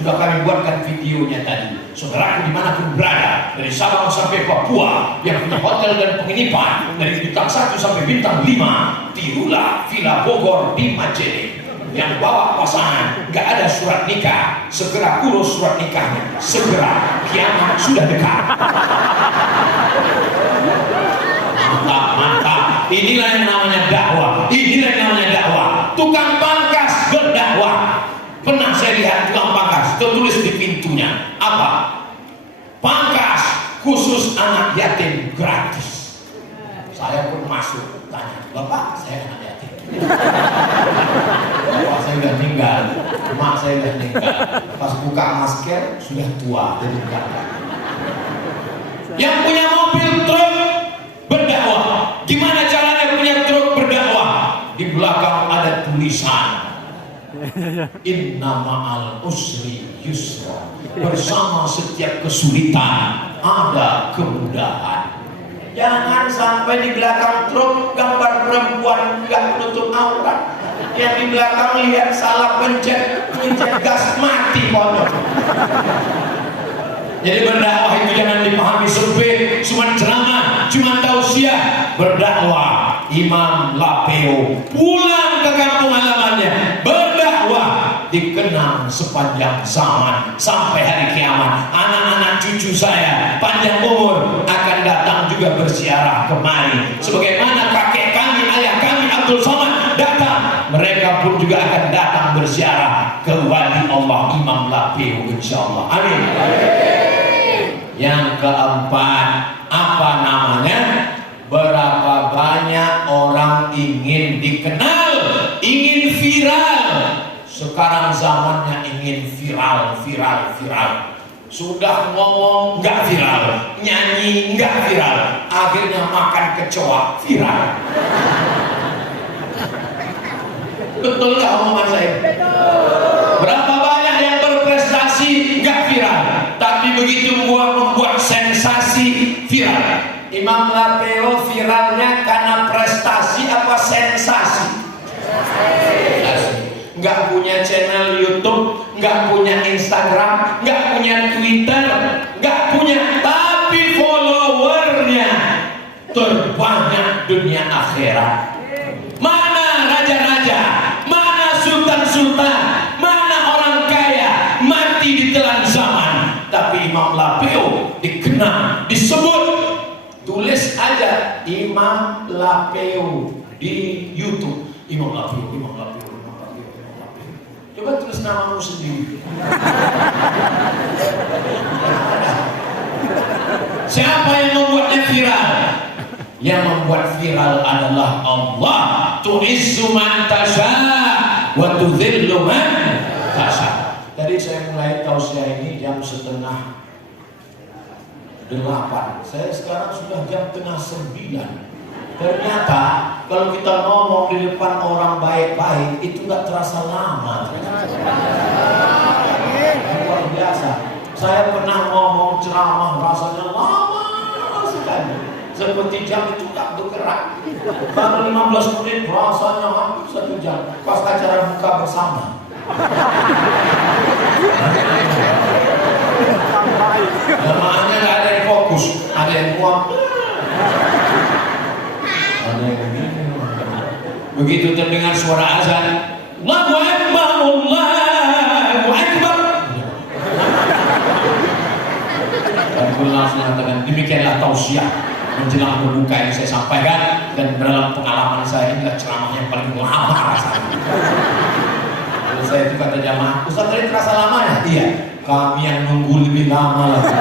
Sudah kami buatkan videonya tadi. Saudaraku dimanapun berada, dari Sabang sampai Papua, yang punya hotel dan penginapan dari bintang 1 sampai bintang 5, tirulah Villa Bogor di Majene. Yang bawa pasangan gak ada surat nikah, segera urus surat nikahnya. Segera, kiamat sudah dekat. Mantap, mantap. Inilah yang namanya dakwah. Inilah yang namanya dakwah. Tukang pangkas berdakwah. Pernah saya lihat tukang pangkas, tertulis di pintunya apa? Pangkas khusus anak yatim gratis. Saya pun masuk, tanya, Bapak, saya anak yatim. Bapak saya sudah meninggal, mak saya sudah meninggal. Pas buka masker sudah tua, jadi enggak. Yang punya mobil truk berdakwah. Gimana caranya punya truk berdakwah? Di belakang ada tulisan Inna ma'al usri yusra. Bersama setiap kesulitan ada kemudahan. Jangan sampai di belakang truk gambar perempuan nggak menutup aurat. Yang di belakang lihat salah pencet gas mati pondok. Jadi berdakwah itu jangan dipahami sempit, cuma ceramah, cuma tausiah. Berdakwah Imam Lapeo pulang ke kampung halamannya, berdakwah dikenang sepanjang zaman sampai hari kiamat. Anak-anak cucu saya panjang umur akan datang juga berziarah kemari. Sebagaimana kakek kami, ayah kami Abdul Somad datang, mereka pun juga akan datang berziarah ke wali Allah Imam Lapeo insyaallah. Amin. Yang keempat, apa namanya? Berapa banyak orang ingin dikenal, ingin viral. Sekarang zamannya ingin viral. Sudah ngomong nggak viral, nyanyi nggak viral, akhirnya makan kecoa viral. Betul nggak omongan saya? Berapa banyak yang berprestasi nggak viral, tapi begitu membuat sensasi viral. Imam Lapeo viralnya karena prestasi apa sensasi? Nggak punya channel YouTube, nggak punya Instagram, nggak punya Twitter, nggak punya, tapi followernya terbanyak dunia akhirat. Mana raja-raja, mana sultan-sultan, mana orang kaya mati di telan zaman, tapi Imam Lapeo dikenal, disebut. Tulis aja Imam Lapeo di YouTube. Imam Lapeo. Coba tulis namamu sendiri. Siapa yang membuatnya viral? Yang membuat viral adalah Allah. Tu'izzu man tasha wa tudhillu man tasha. Tadi saya mulai tausiah ini jam 7:30. Saya sekarang sudah jam 8:30. Ternyata kalau kita ngomong di depan orang baik-baik itu nggak terasa lama. Luar biasa. Saya pernah ngomong ceramah rasanya lama sekali. Seperti jam itu tak bergerak. Baru 15 menit rasanya hampir 1 jam. Pas acara buka bersama. Jemaahnya nggak ada yang fokus, ada yang kuat. Begitu terdengar suara azan, Allahu Akbar, Allahu Akbar. Dan pun langsung mengatakan, demikianlah tausiah menjelang berbuka yang saya sampaikan, dan dalam pengalaman saya ini adalah ceramah yang paling lama rasanya. Lalu saya itu kata jamaah, Ustaz tadi terasa lama ya? Iya, kami yang nunggu lebih lama lagi.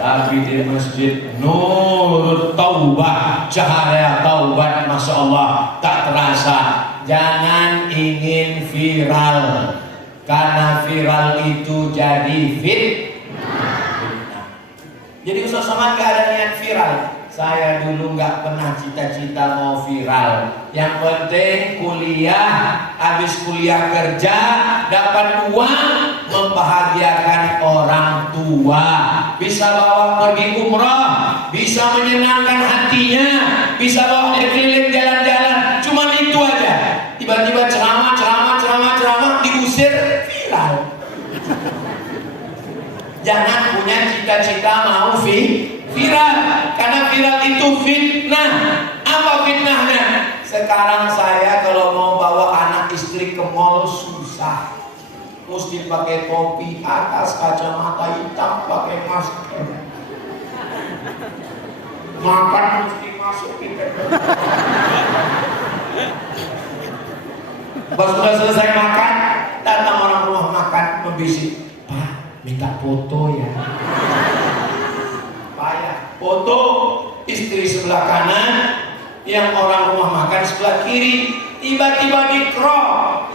Tapi di masjid Nur Taubah, cahaya taubat, masya Allah, tak terasa. Jangan ingin viral, karena viral itu jadi fitnah. Jadi Ustaz Somad gak ada niat viral. Saya dulu nggak pernah cita-cita mau viral. Yang penting kuliah, habis kuliah kerja, dapat uang, membahagiakan orang tua, bisa bawa pergi umrah, bisa menyenangkan hatinya, bisa bawa dia keliling jalan-jalan. Cuma itu aja. Tiba-tiba ceramah, diusir viral. Jangan punya cita-cita mau viral, karena viral itu fitnah. Apa fitnahnya? Sekarang saya kalau mau bawa anak istri ke mall susah, mesti pakai topi atas, kacamata hitam, pakai masker, makan mesti masukin. Pas sudah selesai makan, datang orang rumah makan membisik, Pak, minta foto ya. Foto istri sebelah kanan, yang orang rumah makan sebelah kiri. Tiba-tiba di crop,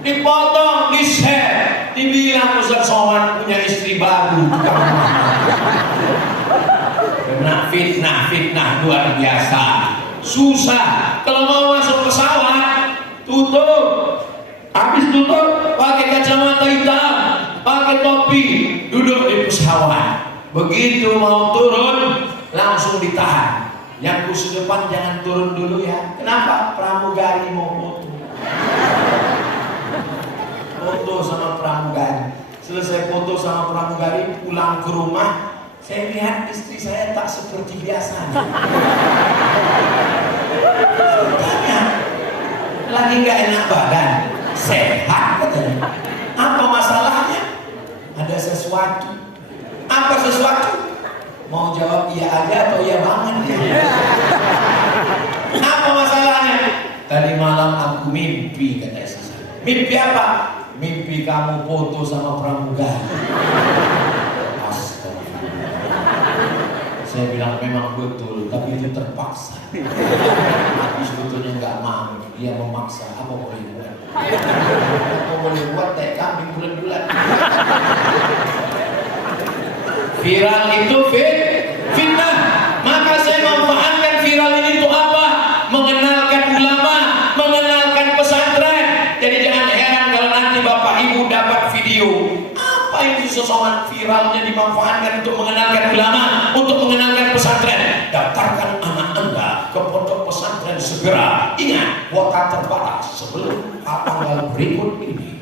dipotong, di share. Dibilang Ustaz Somad punya istri baru. Kena fitnah luar biasa. Susah. Kalau mau masuk pesawat, tutup. Habis tutup, pakai kacamata hitam, pakai topi, duduk di pesawat. Begitu mau turun, langsung ditahan. Yang kursi depan jangan turun dulu ya. Kenapa? Pramugari mau foto. Foto sama pramugari. Selesai foto sama pramugari, pulang ke rumah, saya lihat istri saya tak seperti biasanya. Tanya, lagi nggak enak badan, sehat katanya. Apa masalahnya? Ada sesuatu. Apa sesuatu? Mau jawab iya aja atau iya banget ya? Apa masalahnya? Tadi malam aku mimpi, kata istri saya. Mimpi apa? Mimpi kamu foto sama pramugari. Saya bilang memang betul, tapi itu terpaksa. Aku sebetulnya nggak mau, dia memaksa. Apa boleh buat? Apa boleh buat? Teh kambing bulan-bulan. Viral itu fitnah. Maka saya manfaatkan viral ini untuk apa? Mengenalkan ulama, mengenalkan pesantren. Jadi jangan heran kalau nanti bapak ibu dapat video. Apa yang sesuatu viralnya dimanfaatkan untuk mengenalkan ulama, untuk mengenalkan pesantren. Daftarkan anak Anda ke pondok pesantren segera. Ingat, kuota terbatas sebelum tanggal berikut ini.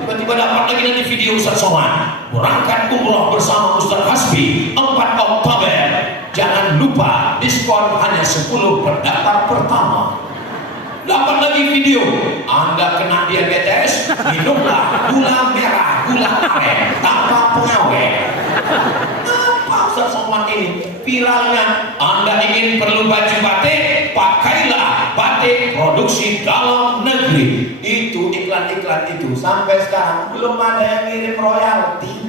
Tiba-tiba dapat lagi nanti video Ustaz Somad berangkat umroh bersama Ustaz Hasbi 4 Oktober. Jangan lupa diskon hanya 10 pendaftar pertama. Dapat lagi video, Anda kena diabetes, minumlah gula merah, gula aren tanpa pengawet. Apa Ustaz Somad ini? Viralnya, Anda ingin perlu baju batik, pakailah batik produksi dalam negeri. Itu iklan-iklan itu sampai sekarang belum ada yang ngirim royalti.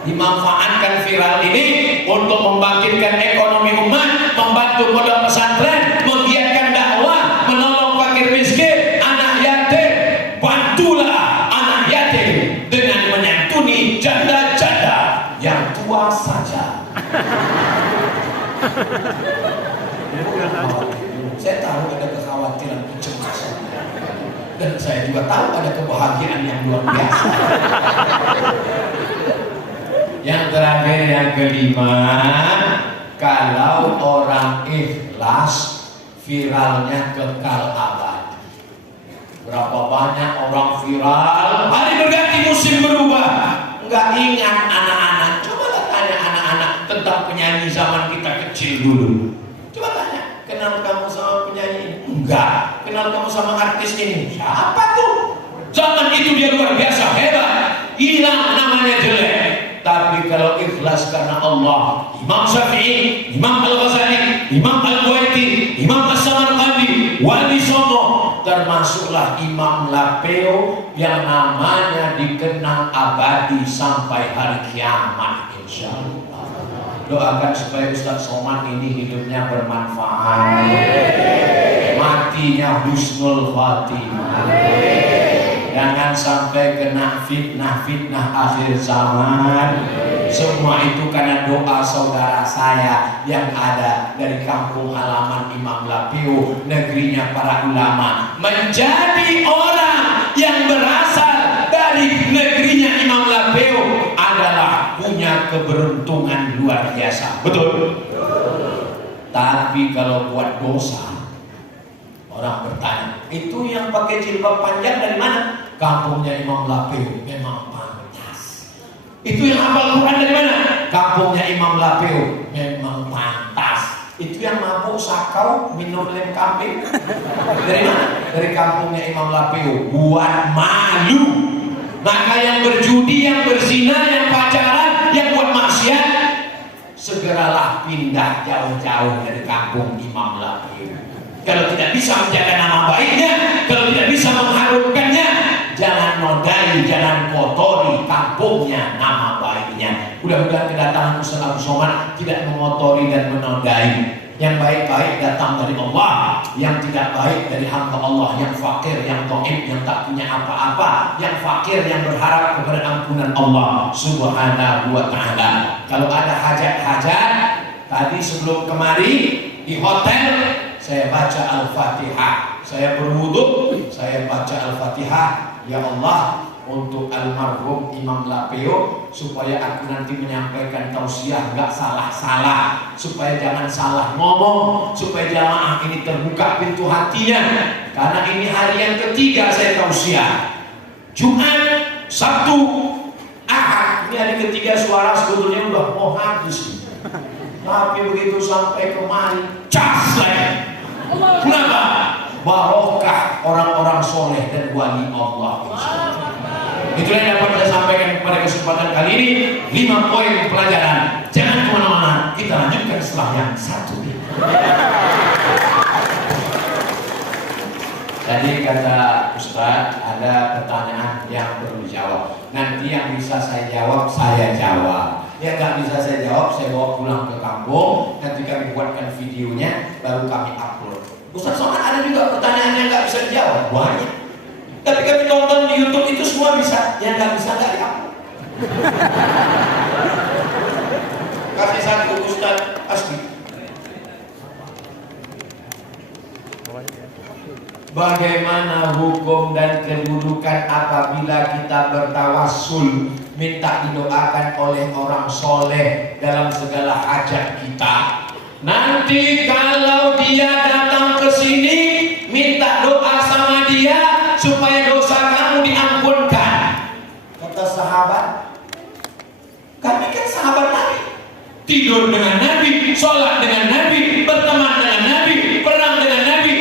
Dimanfaatkan viral ini untuk membangkitkan ekonomi umat, membantu pondok pesantren, menggiatkan dakwah, menolong fakir miskin, anak yatim. Bantulah anak yatim dengan menyantuni janda-janda yang tua saja. Saya tahu ada kekhawatiran, kecemasan, dan saya juga tahu ada kebahagiaan yang luar biasa. Yang terakhir, yang kelima, kalau orang ikhlas, viralnya kekal abadi. Berapa banyak orang viral, hari berganti musim berubah, nggak ingat anak-anak. Coba tanya anak-anak tentang penyanyi zaman kita kecil dulu. Coba tanya, kenal kamu sama penyanyi ini? Enggak. Kenal kamu sama artis ini? Siapa tuh? Zaman itu dia luar biasa, hebat. Hilang namanya jelek. Tapi kalau ikhlas karena Allah, Imam Syafi'i, Imam Al-Ghazali, Imam Al-Buaiti, Imam As-Samarqandi, Wali Songo, termasuklah Imam Lapeo yang namanya dikenang abadi sampai hari kiamat, insya Allah. Doakan supaya Ustaz Somad ini hidupnya bermanfaat, matinya husnul khatimah. Jangan sampai kena fitnah-fitnah akhir zaman. Semua itu karena doa saudara saya yang ada dari kampung halaman Imam Lapeo, negerinya para ulama. Menjadi orang yang berasal dari negerinya Imam Lapeo adalah punya keberuntungan luar biasa. Betul? Tapi kalau buat dosa, orang bertanya, itu yang pakai jilbab panjang dari mana? Kampungnya Imam Lapeo, memang pantas. Itu yang hafal Quran dari mana? Kampungnya Imam Lapeo, memang pantas. Itu yang mabuk sakau, minum lem kambing, dari mana? Dari kampungnya Imam Lapeo, buat malu. Maka yang berjudi, yang berzina, yang pacaran, yang buat maksiat, segeralah pindah jauh-jauh dari kampung Imam Lapeo. Kalau tidak bisa menjaga nama baiknya, kalau tidak bisa mengharumkannya, jangan nodai, jangan kotori kampungnya, nama baiknya. Mudah-mudahan kedatangan Ustaz Abu Somad tidak mengotori dan menodai Yang baik-baik datang dari Allah, yang tidak baik dari hamba Allah, yang fakir, yang dhaif, yang tak punya apa-apa, yang fakir, yang berharap kepada ampunan Allah Subhanahu wa ta'ala. Kalau ada hajat-hajat, tadi sebelum kemari di hotel saya baca Al-Fatihah, saya berwudu, saya baca Al-Fatihah. Ya Allah, untuk almarhum Imam Lapeo, supaya aku nanti menyampaikan tausiah nggak salah-salah, supaya jangan salah ngomong, supaya jamaah ini terbuka pintu hatinya, karena ini hari yang ketiga saya tausiah. Jumat, Sabtu, Ahad, ini hari ketiga, suara sebetulnya udah mau habis, tapi begitu sampai kemari cas lagi. Kenapa? Barokah orang-orang soleh dan wali Allah. Itulah yang dapat saya sampaikan pada kesempatan kali ini. 5 poin pelajaran. Jangan kemana-mana, kita lanjutkan setelah yang satu ini. Tadi kata Ustaz, ada pertanyaan yang perlu dijawab. Nanti yang bisa saya jawab, saya jawab. Yang nggak bisa saya jawab, saya bawa pulang ke kampung. Nanti kami buatkan videonya, baru kami upload. Ustaz Somad, ada juga pertanyaan yang nggak bisa dijawab, banyak. Tapi kami tonton di YouTube itu semua bisa, yang nggak bisa nggak diupload. Kasih satu Ustaz Asli. Bagaimana hukum dan kedudukan apabila kita bertawassul, minta didoakan oleh orang soleh dalam segala hajat kita? Nanti kalau dia datang ke sini, minta doa sama dia supaya dosa kamu diampunkan. Kata sahabat, kami kan sahabat Nabi, tidur dengan Nabi, sholat dengan Nabi, berteman dengan Nabi, perang dengan Nabi.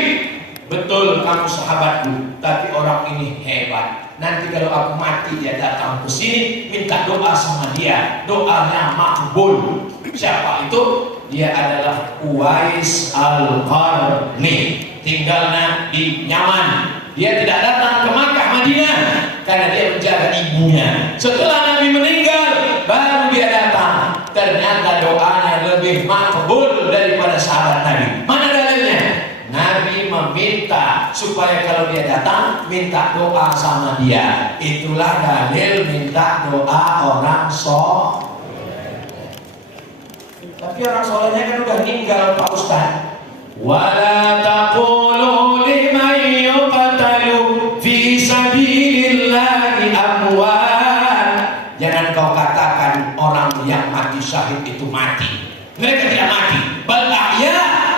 Betul, kamu sahabatku, tapi orang ini hebat. Nanti kalau aku mati, dia datang ke sini, minta doa sama dia, doanya makbul. Siapa itu? Dia adalah Uwais Al-Qarni, tinggalnya di Yaman. Dia tidak datang ke Makkah Madinah karena dia menjaga ibunya. Setelah Nabi meninggal, baru dia datang. Ternyata doanya lebih makbul daripada sahabat Nabi. Mana dalilnya? Nabi meminta supaya kalau dia datang, minta doa sama dia. Itulah dalil minta doa orang soleh. Tapi orang solehnya kan udah meninggal, Pak Ustaz. Wala taqulu liman yuqtalu fi sabilillahi amwat. Jangan kau katakan orang yang mati syahid itu mati. Mereka tidak mati, bal ahya,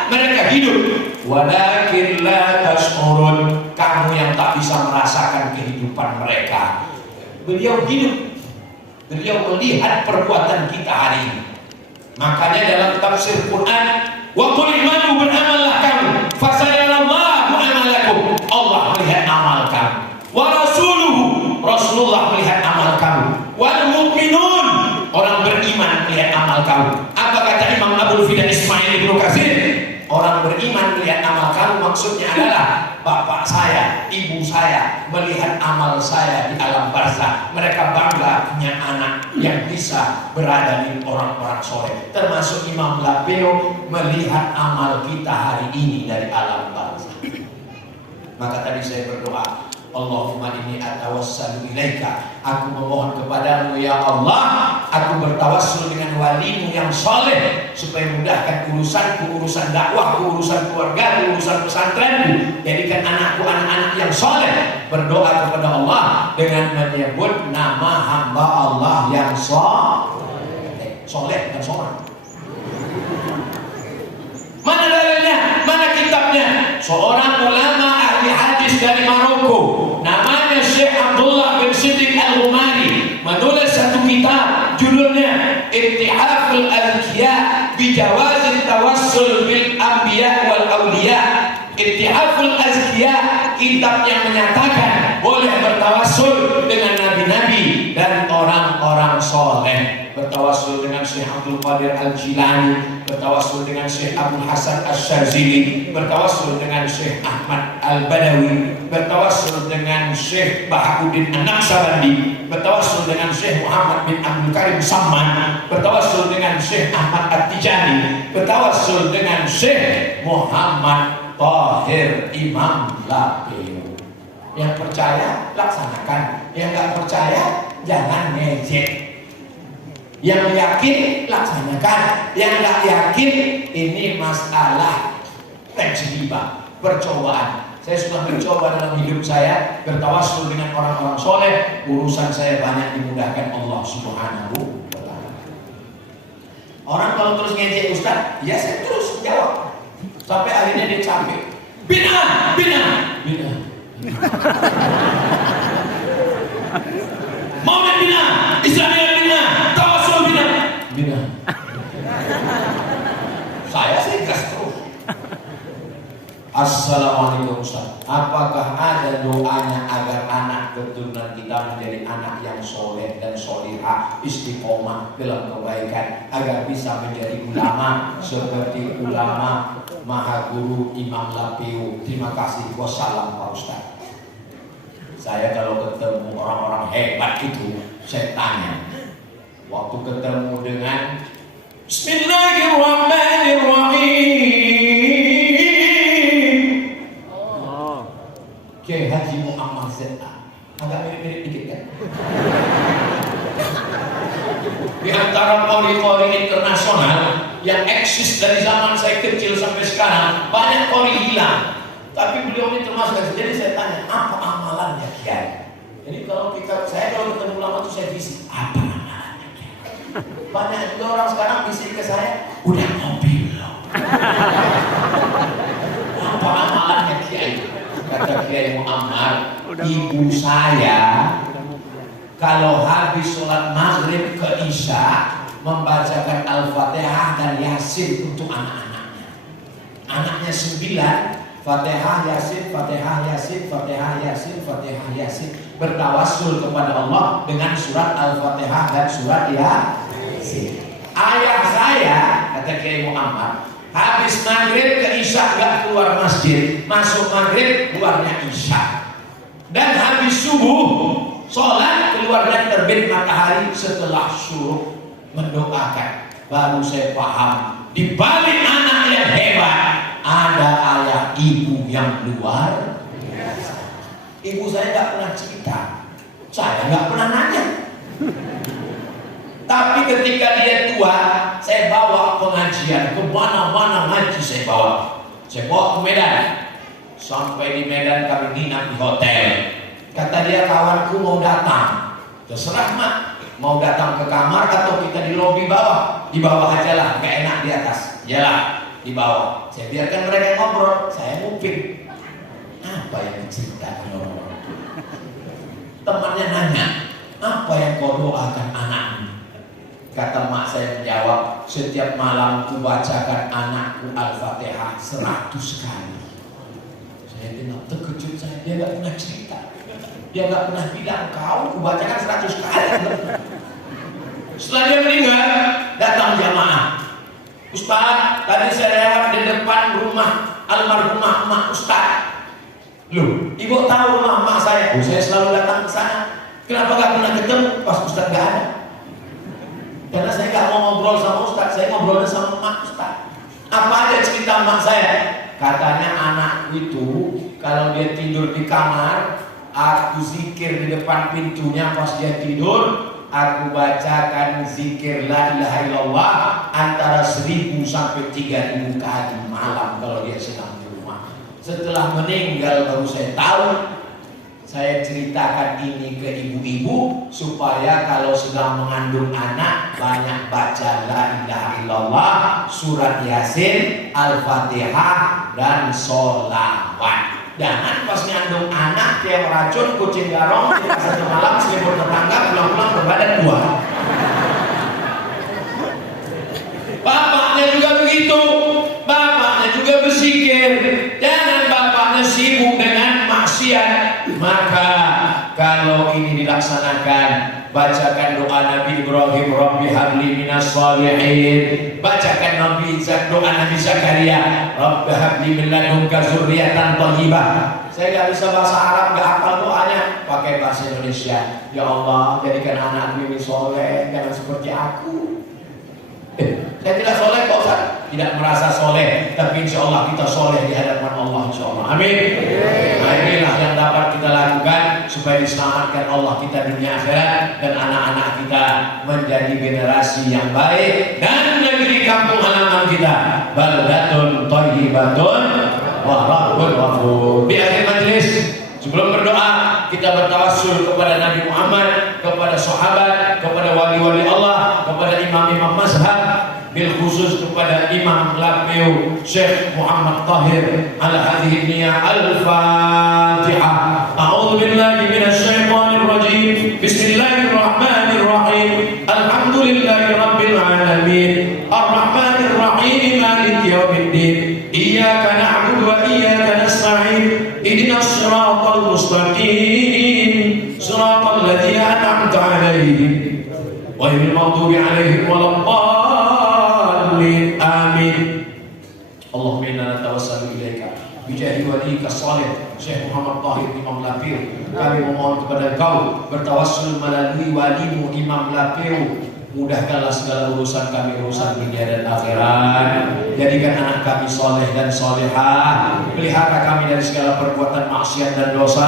mereka hidup. Walakin la tash'urun, kamu yang tak bisa merasakan kehidupan mereka. Beliau hidup, beliau melihat perbuatan kita hari ini. Makanya dalam tafsir Quran, wa qul i'malu beramallah kamu fasayarallahu amalakum. Allah melihat amal kamu, wa rasuluhu, Rasulullah melihat amal kamu, wal mu'minun, orang beriman melihat amal kamu. Apa kata Imam Abdul Fida Ismail Ibnu Katsir? Orang beriman melihat amal kamu maksudnya adalah bapak saya, ibu saya melihat amal saya di alam barzah. Mereka bangga punya anak yang bisa berada di orang-orang soleh. Termasuk Imam Lapeo melihat amal kita hari ini dari alam barzah. Maka tadi saya berdoa, Allahumma inni atawassalu ilaika, aku memohon kepadamu ya Allah, aku bertawassul dengan walimu yang soleh supaya mudahkan urusanku, urusan dakwahku, urusan keluarga, urusan pesantrenku. Jadikan anakku anak-anak yang soleh. Berdoa kepada Allah dengan menyebut nama hamba Allah yang soleh. Soleh dan soleh. Mana dalilnya? Mana kitabnya? Seorang ulama ahli hadis dari Maroko, namanya Syekh Abdullah bin Siddiq Al-Ghumari, menulis satu kitab judulnya Ittihaful Azkiya bi Jawazit Tawassul bil Anbiya wal Awliya. Ittihaful Azkiya, kitab yang menyatakan boleh bertawassul dengan nabi-nabi dan orang-orang soleh. Bertawassul dengan Syekh Abdul Qadir Al-Jilani, bertawassul dengan Syekh Abdul Hasan Asy-Syadzili, bertawassul dengan Syekh Ahmad Al-Badawi, bertawassul dengan Syekh Bahaudin An-Naqsabandi, bertawassul dengan Syekh Muhammad bin Abdul Karim Samman, bertawassul dengan Syekh Ahmad At-Tijani, bertawassul dengan Syekh Muhammad Tahir Imam Lapiu. Yang percaya laksanakan, yang nggak percaya jangan ngejek. Yang yakin laksanakan, yang nggak yakin ini masalah tajribah, percobaan. Saya sudah mencoba dalam hidup saya bertawassul dengan orang-orang soleh, urusan saya banyak dimudahkan Allah Subhanahu wa Ta'ala. Orang kalau terus ngejek Ustaz, ya saya terus jawab sampai akhirnya dia capek. Bina, bina, bina. Maulid bina, Islamiyah bina, tawassul bina, bina. Saya sih gas terus. Assalamualaikum Ustaz. Apakah ada doanya agar anak keturunan kita menjadi anak yang soleh dan solihah, istiqomah dalam kebaikan, agar bisa menjadi ulama seperti ulama Maha Guru Imam Lapiu? Terima kasih. Wassalam Pak Ustaz. Saya kalau ketemu orang-orang hebat itu, saya tanya. Waktu ketemu dengan Bismillahirrahmanirrahim, Kiai Haji Muhammad Z.A. Agak mirip-mirip dikit kan? Di antara qori-qori internasional yang eksis dari zaman saya kecil sampai sekarang, banyak qori hilang. Tapi beliau ini termasuk. Jadi saya tanya, apa amalannya Kiai? Jadi saya kalau ketemu ulama itu saya bisik, apa amalannya Kiai? Banyak juga orang sekarang bisik ke saya, udah ngopi belum? Apa amalannya Kiai? Kata Kiai Muammar, ibu saya kalau habis sholat maghrib ke isya membacakan Al-Fatihah dan Yasin untuk anak-anaknya. Anaknya 9, Fatihah Yasin, Fatihah Yasin, Fatihah Yasin, Fatihah Yasin, bertawassul kepada Allah dengan surat Al-Fatihah dan surat Yasin. Ayah saya, kata Kiai Muhammad, habis maghrib ke isya gak keluar masjid, masuk maghrib keluarnya isya, dan habis subuh sholat keluarnya terbit matahari setelah syuruk, mendoakan. Baru saya paham, di balik anak yang hebat ada ayah ibu yang luar biasa. Ibu saya nggak pernah cerita, saya nggak pernah nanya. Tapi ketika dia tua, saya bawa pengajian ke mana-mana ngaji saya bawa ke Medan. Sampai di Medan kami nginap di hotel. Kata dia, kawanku mau datang, terserah mak, mau datang ke kamar atau kita di lobi bawah. Di bawah aja lah, gak enak di atas. Yalah, di bawah. Saya biarkan mereka ngobrol, saya nguping. Apa yang diceritakan orang-orang? Temannya nanya, apa yang kau doakan anakmu? Kata mak saya menjawab, setiap malam ku bacakan anakku Al-Fatihah 100 kali. Saya dengar terkejut saya, dia gak pernah cerita. Dia gak pernah bilang, kau ku bacakan 100 kali. Setelah dia meninggal, datang jamaah. Ustaz, tadi saya lewat di depan rumah almarhumah emak Ustaz. Loh, ibu tahu rumah emak saya? Oh, saya selalu datang ke sana. Kenapa gak pernah ketemu pas Ustaz gak ada? Karena saya gak mau ngobrol sama Ustaz, saya ngobrolnya sama emak Ustaz. Apa aja cerita emak saya? Katanya anakku itu kalau dia tidur di kamar, aku zikir di depan pintunya pas dia tidur, aku bacakan zikir la ilaha illallah antara 1000 sampai 3000 kali malam kalau dia sedang di rumah. Setelah meninggal baru saya tahu. Saya ceritakan ini ke ibu-ibu supaya kalau sedang mengandung anak banyak baca la ilaha illallah, surat Yasin, Al-Fatihah dan sholawat. Jangan pas ngandung anak tiap racun, kucing garong, tiap satu malam selimut tetangga, pulang-pulang berbadan 2. Bapaknya juga begitu, bapaknya juga berzikir. Jangan bapaknya sibuk dengan maksiat. Maka kalau ini dilaksanakan, bacakan doa Nabi Ibrahim, Rabbi habli minas shalihin. Bacakan doa Nabi Zakaria, Rabbi habli min ladunka dzurriyyatan thayyibah. Saya nggak bisa bahasa Arab, nggak hafal doanya, pakai bahasa Indonesia. Ya Allah, jadikan anakku ini soleh, jangan seperti aku. Saya tidak soleh Pak Ustaz, tidak merasa soleh, tapi insya Allah kita soleh di hadapan Allah, insya Allah. Amin. Nah, inilah yang dapat kita lakukan supaya diselamatkan Allah kita dunia akhirat dan anak-anak kita menjadi generasi yang baik dan negeri kampung halaman kita baldatun thayyibatun wa rabbul ghafur. Di akhir majelis, sebelum berdoa, kita bertawassul kepada Nabi Muhammad, kepada sahabat, kepada wali-wali Allah, kepada imam-imam mazhab, bil khusus kepada Imam Lapeu Syekh Muhammad Tahir ala hadhihi niyah al-Fatihah. A'udzu billahi minasy syaithanir rajim. Bismillahirrahmanirrahim. Alhamdulillahi rabbil alamin. Arrahmanir rahim maliki yaumiddin. Iyyaka na'budu wa iyyaka nasta'in. Ihdinas siratal mustaqim. Siratal ladzina an'amta 'alaihim ghairil maghdubi 'alaihim waladdallin. Amin. Allahumma inna natawassalu ilaika bijahi walika salih Syekh Muhammad Tahir Imam Lapeu. Kami memohon kepada Engkau bertawassul melalui walimu Imam Lapeu. Mudahkanlah segala urusan kami, urusan dunia dan akhirat. Jadikan anak kami soleh dan solehah. Pelihara kami dari segala perbuatan maksiat dan dosa.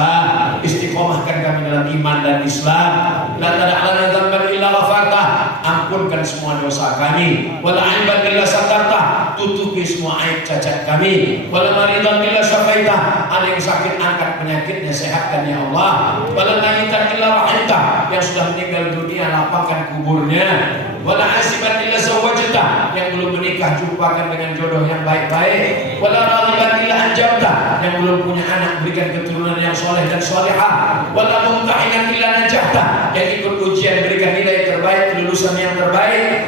Istiqomahkan kami dalam iman dan Islam. La tada'lana dzamban illa ghafartah. Ampunkan semua dosa kami. Wala aiban illa satartah. Tutupi semua aib cacat kami. Wala maridan illa syafaitah. Ada yang sakit, angkat penyakitnya, sehatkan ya Allah. Wala mayitan illa rahimtah. Yang sudah meninggal dunia, lapangkan kuburnya. Wala asiban illa zawwajta, yang belum menikah jumpakan dengan jodoh yang baik-baik. Wala raghiban illa anjabta, yang belum punya anak berikan keturunan yang soleh dan solehah. Wala mumtahinan illa najahta, yang ikut ujian berikan nilai terbaik, kelulusan yang terbaik.